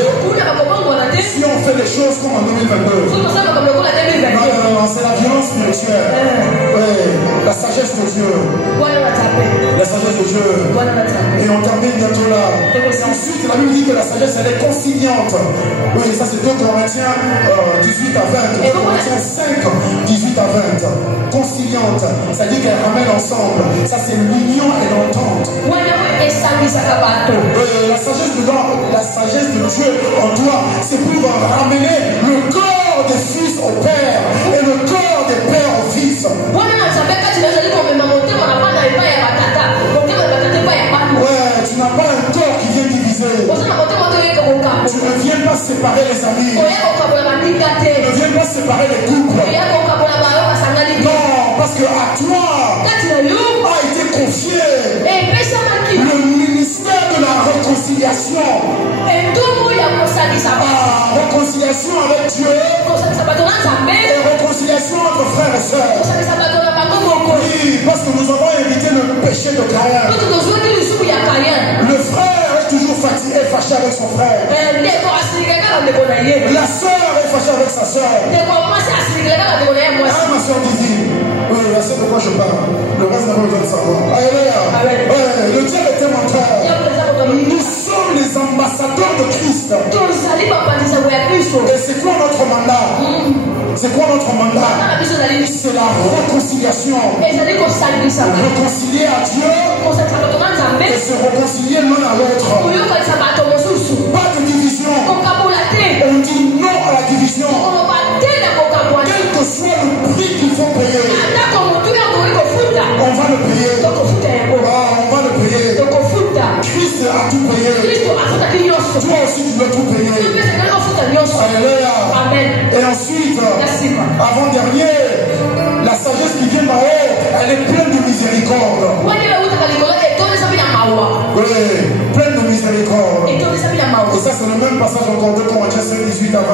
Si on fait les choses comme en 2022. Non, c'est la violence spirituelle. La sagesse de Dieu. La sagesse de Dieu. Et on termine bientôt là. Et ensuite, la Bible dit que la sagesse, elle est conciliante. Oui, ça c'est 2 Corinthiens 18 à 20. 2 Corinthiens 5, 18 à 20. Conciliante. Ça dit qu'elle ramène ensemble. Ça c'est l'union et l'entente. La sagesse de Dieu en toi, c'est pour ramener le corps des fils au Père et le corps des pères au fils. Ouais, tu n'as pas un corps qui vient diviser. Tu ne viens pas séparer les amis. Tu ne viens pas séparer les couples. Non, parce que à toi a été confié le ministère de la réconciliation. Réconciliation avec Dieu et réconciliation entre frères et sœurs. Oui, parce que nous avons évité le péché de Caïn. Le frère est toujours fatigué et fâché avec son frère. La sœur est fâchée avec sa sœur. Ah, ma sœur divine. Oui, elle sait de quoi je parle. Le reste n'a pas besoin de savoir. Alléluia. Le diable était menteur. Nous sommes les ambassadeurs de Christ. Et c'est quoi notre mandat? C'est quoi notre mandat? C'est la réconciliation. Réconcilier à Dieu et se réconcilier l'un à l'autre. Pas de division. On dit non à la division. Quel que soit le prix qu'il faut payer, on va le payer. On va le payer. Christ a tout payé. Toi aussi tu dois tout payer. Alléluia. Et ensuite, avant-dernier, la sagesse qui vient d'en haut, elle est pleine de miséricorde. Oui, pleine de miséricorde. Et ça c'est le même passage encore de Corinthiens 18 à 20.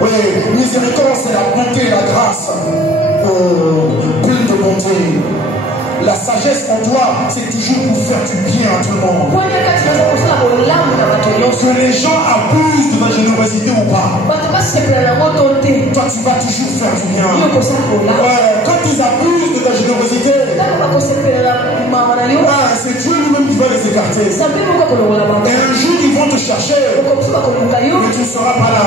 Oui, miséricorde c'est la bonté et la grâce. Pleine de bonté. La sagesse en toi, c'est toujours pour faire du bien à tout le monde. Que les gens abusent de ta générosité ou pas, toi tu vas toujours faire du bien. Quand ils abusent de ta générosité, c'est Dieu lui-même qui va les écarter. Et un jour ils vont te chercher, mais tu ne seras pas là.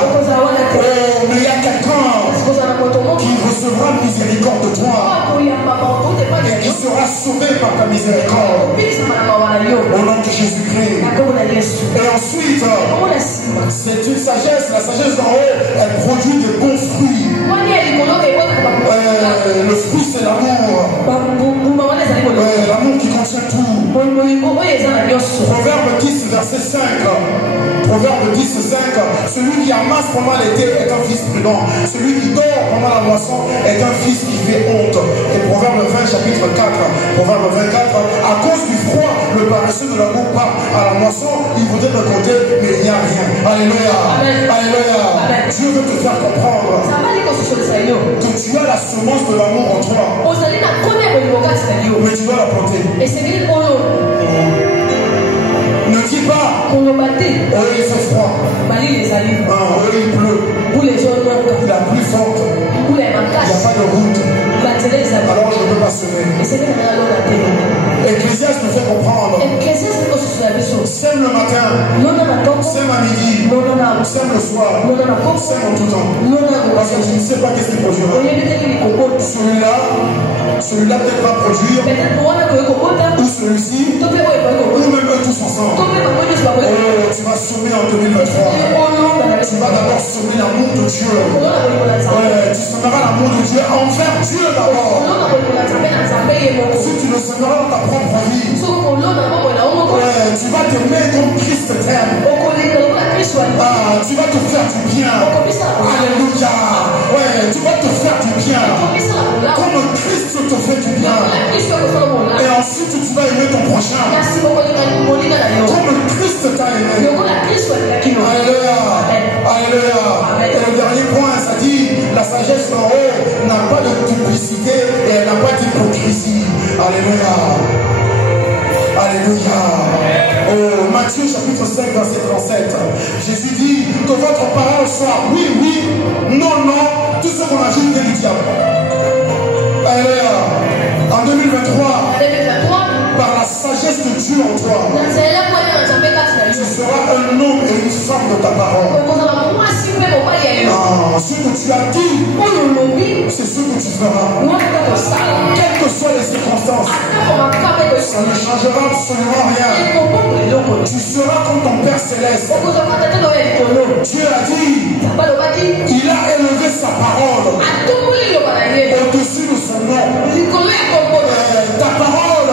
Mais il y a quelqu'un qui recevra miséricorde de toi et qui sera sauvé par ta miséricorde. Au nom de Jésus-Christ. Et ensuite, c'est une sagesse. La sagesse d'en haut, elle produit de bons fruits. Le fruit, c'est l'amour. L'amour qui contient tout. Proverbe 10, verset 5. Proverbe 10, 5. Celui qui amasse pendant l'été est un fils prudent. Celui qui dort pendant la moisson est un fils qui fait honte. Et Proverbe 20, chapitre 4. Proverbe 24. À cause du froid, le paresseux de l'amour part à la moisson. Il voudrait te compter, mais il n'y a rien. Alléluia. Alléluia. Dieu veut te faire comprendre que tu as la semence de l'amour en toi. Mais tu dois la planter. Ne dis pas il fait froid. Il pleut. La pluie forte. Il n'y a pas de route. Alors je ne peux pas semer. Ecclésiaste me fait comprendre. Sème le matin, sème à midi, sème le soir, sème en tout temps. Parce que tu ne sais pas qu'est-ce qu'il produira. Celui-là peut-être va produire, ou celui-ci, ou même eux tous ensemble. Oh, tu vas semer en 2023. Tu vas d'abord semer l'amour de Dieu. Ouais, tu semeras l'amour de Dieu envers Dieu d'abord. Si tu le semeras dans ta propre vie, ouais, tu vas t'aimer comme Christ t'aime. Tu vas te faire du bien. Alléluia. Ouais, tu vas te faire du bien. Comme Christ te fait du bien. Et ensuite tu vas aimer ton prochain. Comme Christ t'a aimé. Alléluia. Alléluia. Et le dernier point, ça dit, la sagesse en haut n'a pas de duplicité et elle n'a pas d'hypocrisie. Alléluia. Alléluia. Oh, Matthieu chapitre 5 verset 37. Jésus dit que votre parole soit oui, oui, non, non, tout ce qu'on ajoute est du diable. Alléluia. En 2023, par la sagesse de Dieu en toi, tu seras un homme et une femme de ta parole. Ce que tu as dit, c'est ce que tu feras. Quelles que soient les circonstances, ça ne changera absolument rien. Tu seras comme ton Père Céleste. Dieu a dit, il a élevé sa parole au-dessus de son nom. Ta parole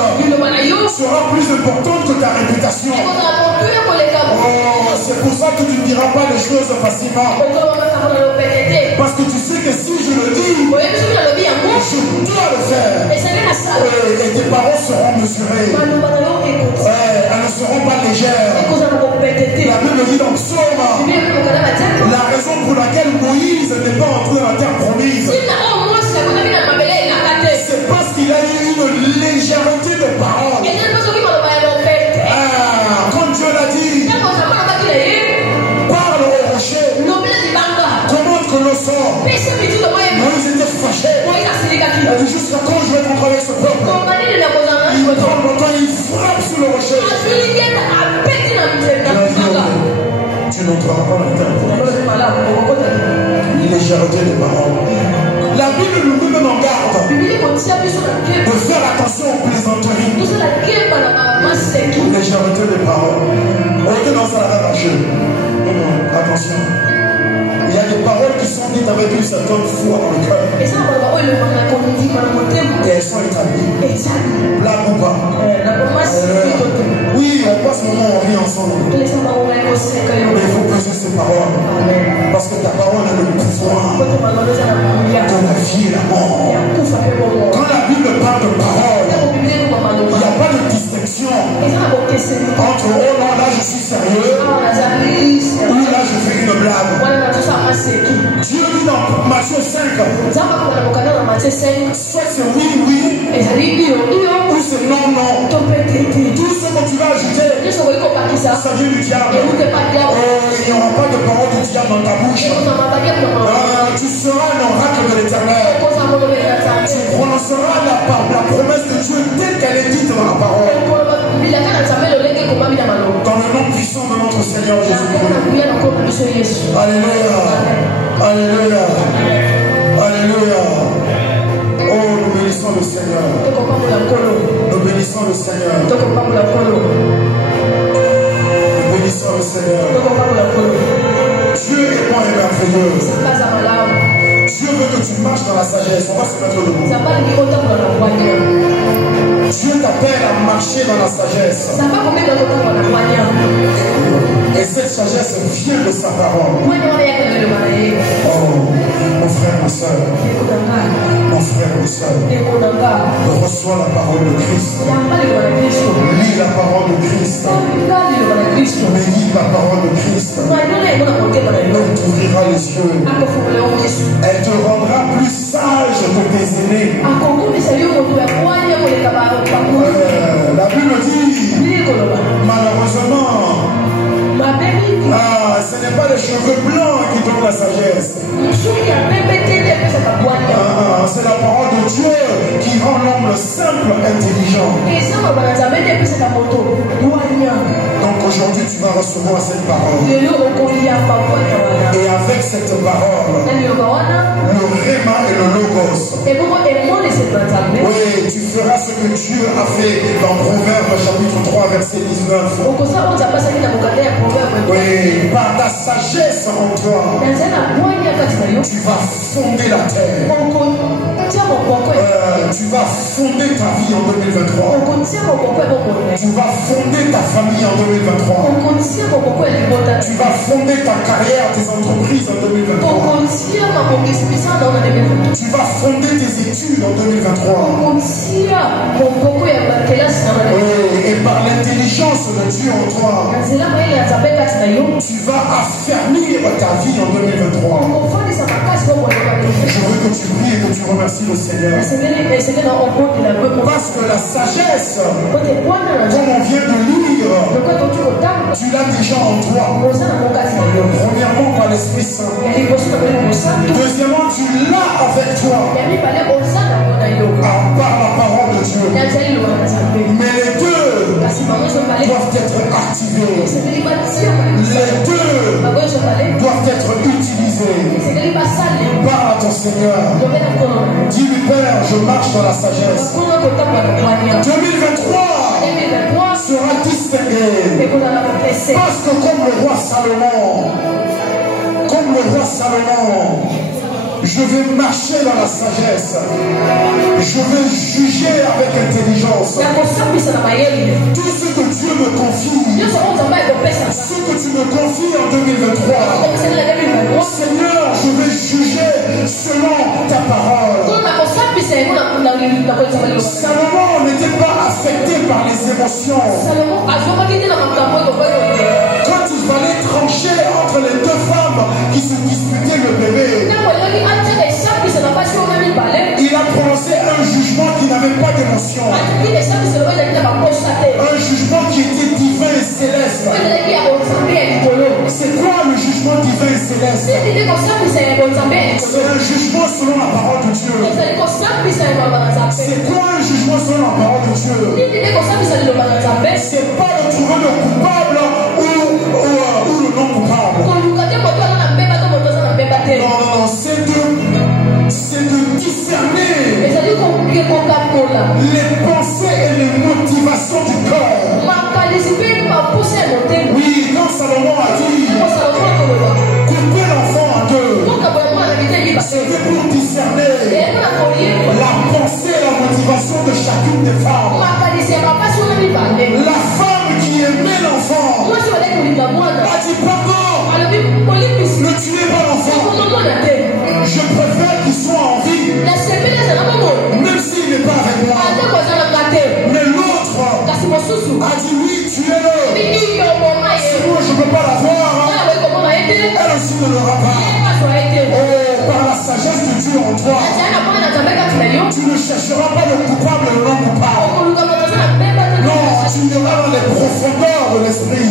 sera plus importante que ta réputation. Oh, c'est pour ça que tu ne diras pas les choses facilement. Parce que tu sais que si je le dis, je dois le faire. Et tes paroles seront mesurées. Elles ne seront pas légères. La Bible dit dans le psaume, la raison pour laquelle Moïse n'est pas entré dans la terre promise, c'est parce qu'il a eu une légèreté de parole. Quand Dieu l'a dit, parle au rocher, commande que l'eau sorte. Moïse était fâché. Il dit, jusqu'à quand je vais rentrer avec ce peuple? Il prend le temps, il frappe sur le rocher. Tu n'entreras pas dans l'éternité. Légèreté de parole. La Bible nous met en garde de faire attention aux plaisanteries. Légèreté de parole. On est dans ça la jeu. Attention. Il y a des paroles qui sont dites avec une certaine foi dans le cœur. Et elles sont établies. Blague ou pas. Oui, on passe le moment, on rit ensemble. Mais il faut peser ces paroles. Parce que ta parole a le pouvoir de la vie et la mort. Quand la Bible parle de parole, il n'y a pas de distinction entre oh non, là je suis sérieux ou là je fais une blague. Dieu dit dans Matthieu 5, soit c'est oui, oui, ou c'est non, non. Tout ce que tu vas ajouter, ça vient du diable. Il n'y aura pas de parole du diable dans ta bouche. Tu seras un oracle de l'Éternel. Tu prononceras la promesse de Dieu telle qu'elle est dite dans la parole. Dans le nom puissant de notre Seigneur Jésus-Christ. Alléluia. Alléluia. Alléluia. Oh, nous bénissons le Seigneur. Nous bénissons le Seigneur. Nous bénissons le Seigneur. Dieu est bon et merveilleux. Dieu veut que tu marches dans la sagesse. On va se mettre debout. Dieu t'appelle à marcher dans la sagesse. Et cette sagesse vient de sa parole. Oh, mon frère, ma soeur. Mon frère, ma soeur. Reçois la parole de Christ. Lis la parole de Christ. Médite la parole de Christ. Elle t'ouvrira les yeux. Elle te rendra plus sage que tes aînés. La Bible dit, malheureusement, n'est pas les cheveux blancs qui donnent la sagesse. C'est la parole de Dieu qui rend l'homme simple, intelligent. Donc aujourd'hui, tu vas recevoir cette parole. Et avec cette parole, le Réma et le Logos. Oui, tu feras ce que Dieu a fait dans Proverbes chapitre 3, verset 19. Oui, par ta sagesse en toi, tu vas fonder la terre. Tu vas fonder ta vie en 2023. Tu vas fonder ta famille en 2023. Tu vas fonder ta carrière, tes entreprises en 2023. Tu vas fonder tes études en 2023. Et par l'intelligence de Dieu en toi, tu vas affermir ta vie en 2023. Je veux que tu pries et que tu remercies le Seigneur. Parce que la sagesse, comme on vient de lire, tu l'as déjà en toi. Premièrement par l'Esprit Saint. Deuxièmement, tu l'as avec toi. Par la parole de Dieu. Mais les deux doivent être activés. Les deux doivent être utilisés. Parle à ton Seigneur. Dis-lui, Père, je marche dans la sagesse. 2023 sera distingué. Parce que comme le roi Salomon, je vais marcher dans la sagesse. Je vais juger avec intelligence. Tout ce que Dieu me confie, ce que tu me confies en 2023, Seigneur, je vais juger selon ta parole. Salomon n'était pas affecté par les émotions. Quand il fallait trancher entre les deux femmes qui se disputaient le bébé, il a prononcé un jugement qui n'avait pas d'émotion. Un jugement qui était divin et céleste. C'est quoi le jugement divin et céleste? C'est un jugement selon la parole de Dieu. C'est quoi un jugement selon la parole de Dieu? C'est pas de trouver le coupable ou le non coupable. Non, c'est de discerner les pensées et les motivations du corps. Oui, quand Salomon a dit couper l'enfant en deux, c'était pour discerner la pensée et la motivation de chacune des femmes. La femme qui aimait l'enfant a dit pardon, ne tuez pas l'enfant. Je préfère qu'il soit en vie, même s'il n'est pas avec moi. Mais l'autre a dit oui, tuez-le. Sinon je ne peux pas la voir. Elle aussi ne l'aura pas. Oh, par la sagesse de Dieu en toi, tu ne chercheras pas le coupable et le non coupable. Non, tu iras dans les profondeurs de l'esprit.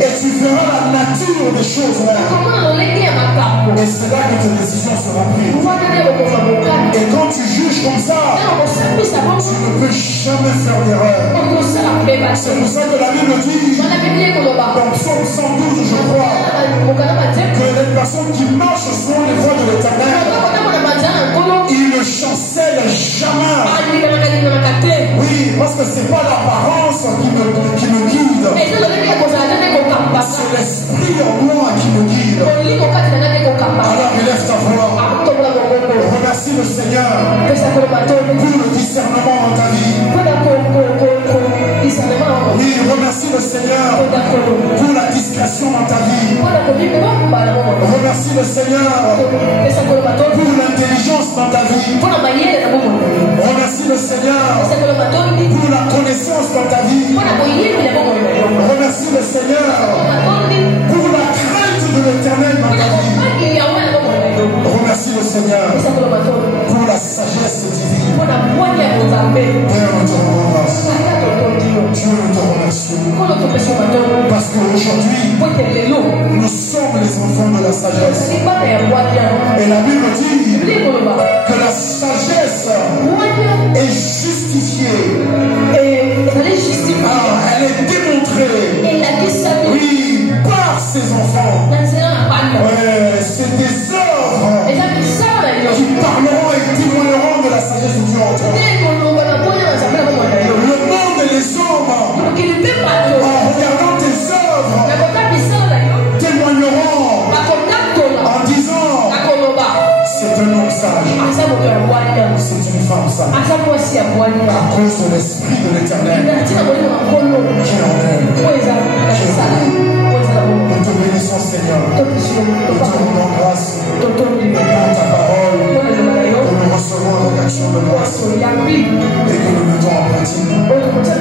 Et tu verras la nature des choses là. Et c'est là que tes décisions seront prises. Et quand tu juges comme ça, tu ne peux jamais faire d'erreur. C'est pour ça que la Bible dit, dans Psaume 112, je crois, que les personnes qui marchent selon les voies de l'Éternel, ils ne chancellent jamais. Oui, parce que c'est pas l'apparence qui me guide. C'est l'esprit en moi qui me guide. Alors élève ta voix. Remercie le Seigneur pour le discernement dans ta vie. Oui, remercie le Seigneur pour la discrétion dans ta vie. Remercie le Seigneur pour l'intelligence dans ta vie. Remercie le Seigneur pour la connaissance dans ta vie. Remercie le Seigneur pour la crainte de l'Éternel dans ta vie. Remercie le Seigneur pour la sagesse divine. Père, nous te rendons grâce. Dieu, nous te remercions. Parce qu'aujourd'hui, nous sommes les enfants de la sagesse. Et la Bible dit que la sagesse est justifiée. Elle est démontrée. Oui, par ses enfants. C'est des œuvres qui parleront et témoigneront de la sagesse de Dieu en toi. Le monde et les hommes, en regardant tes œuvres, témoigneront en disant: c'est un homme sage, c'est une femme sage, à cause de l'Esprit de l'Éternel qui est en elle. Nous te bénissons, Seigneur. Nous te rendons grâce pour ta parole, que nous recevons avec action de grâce et que nous mettons en pratique.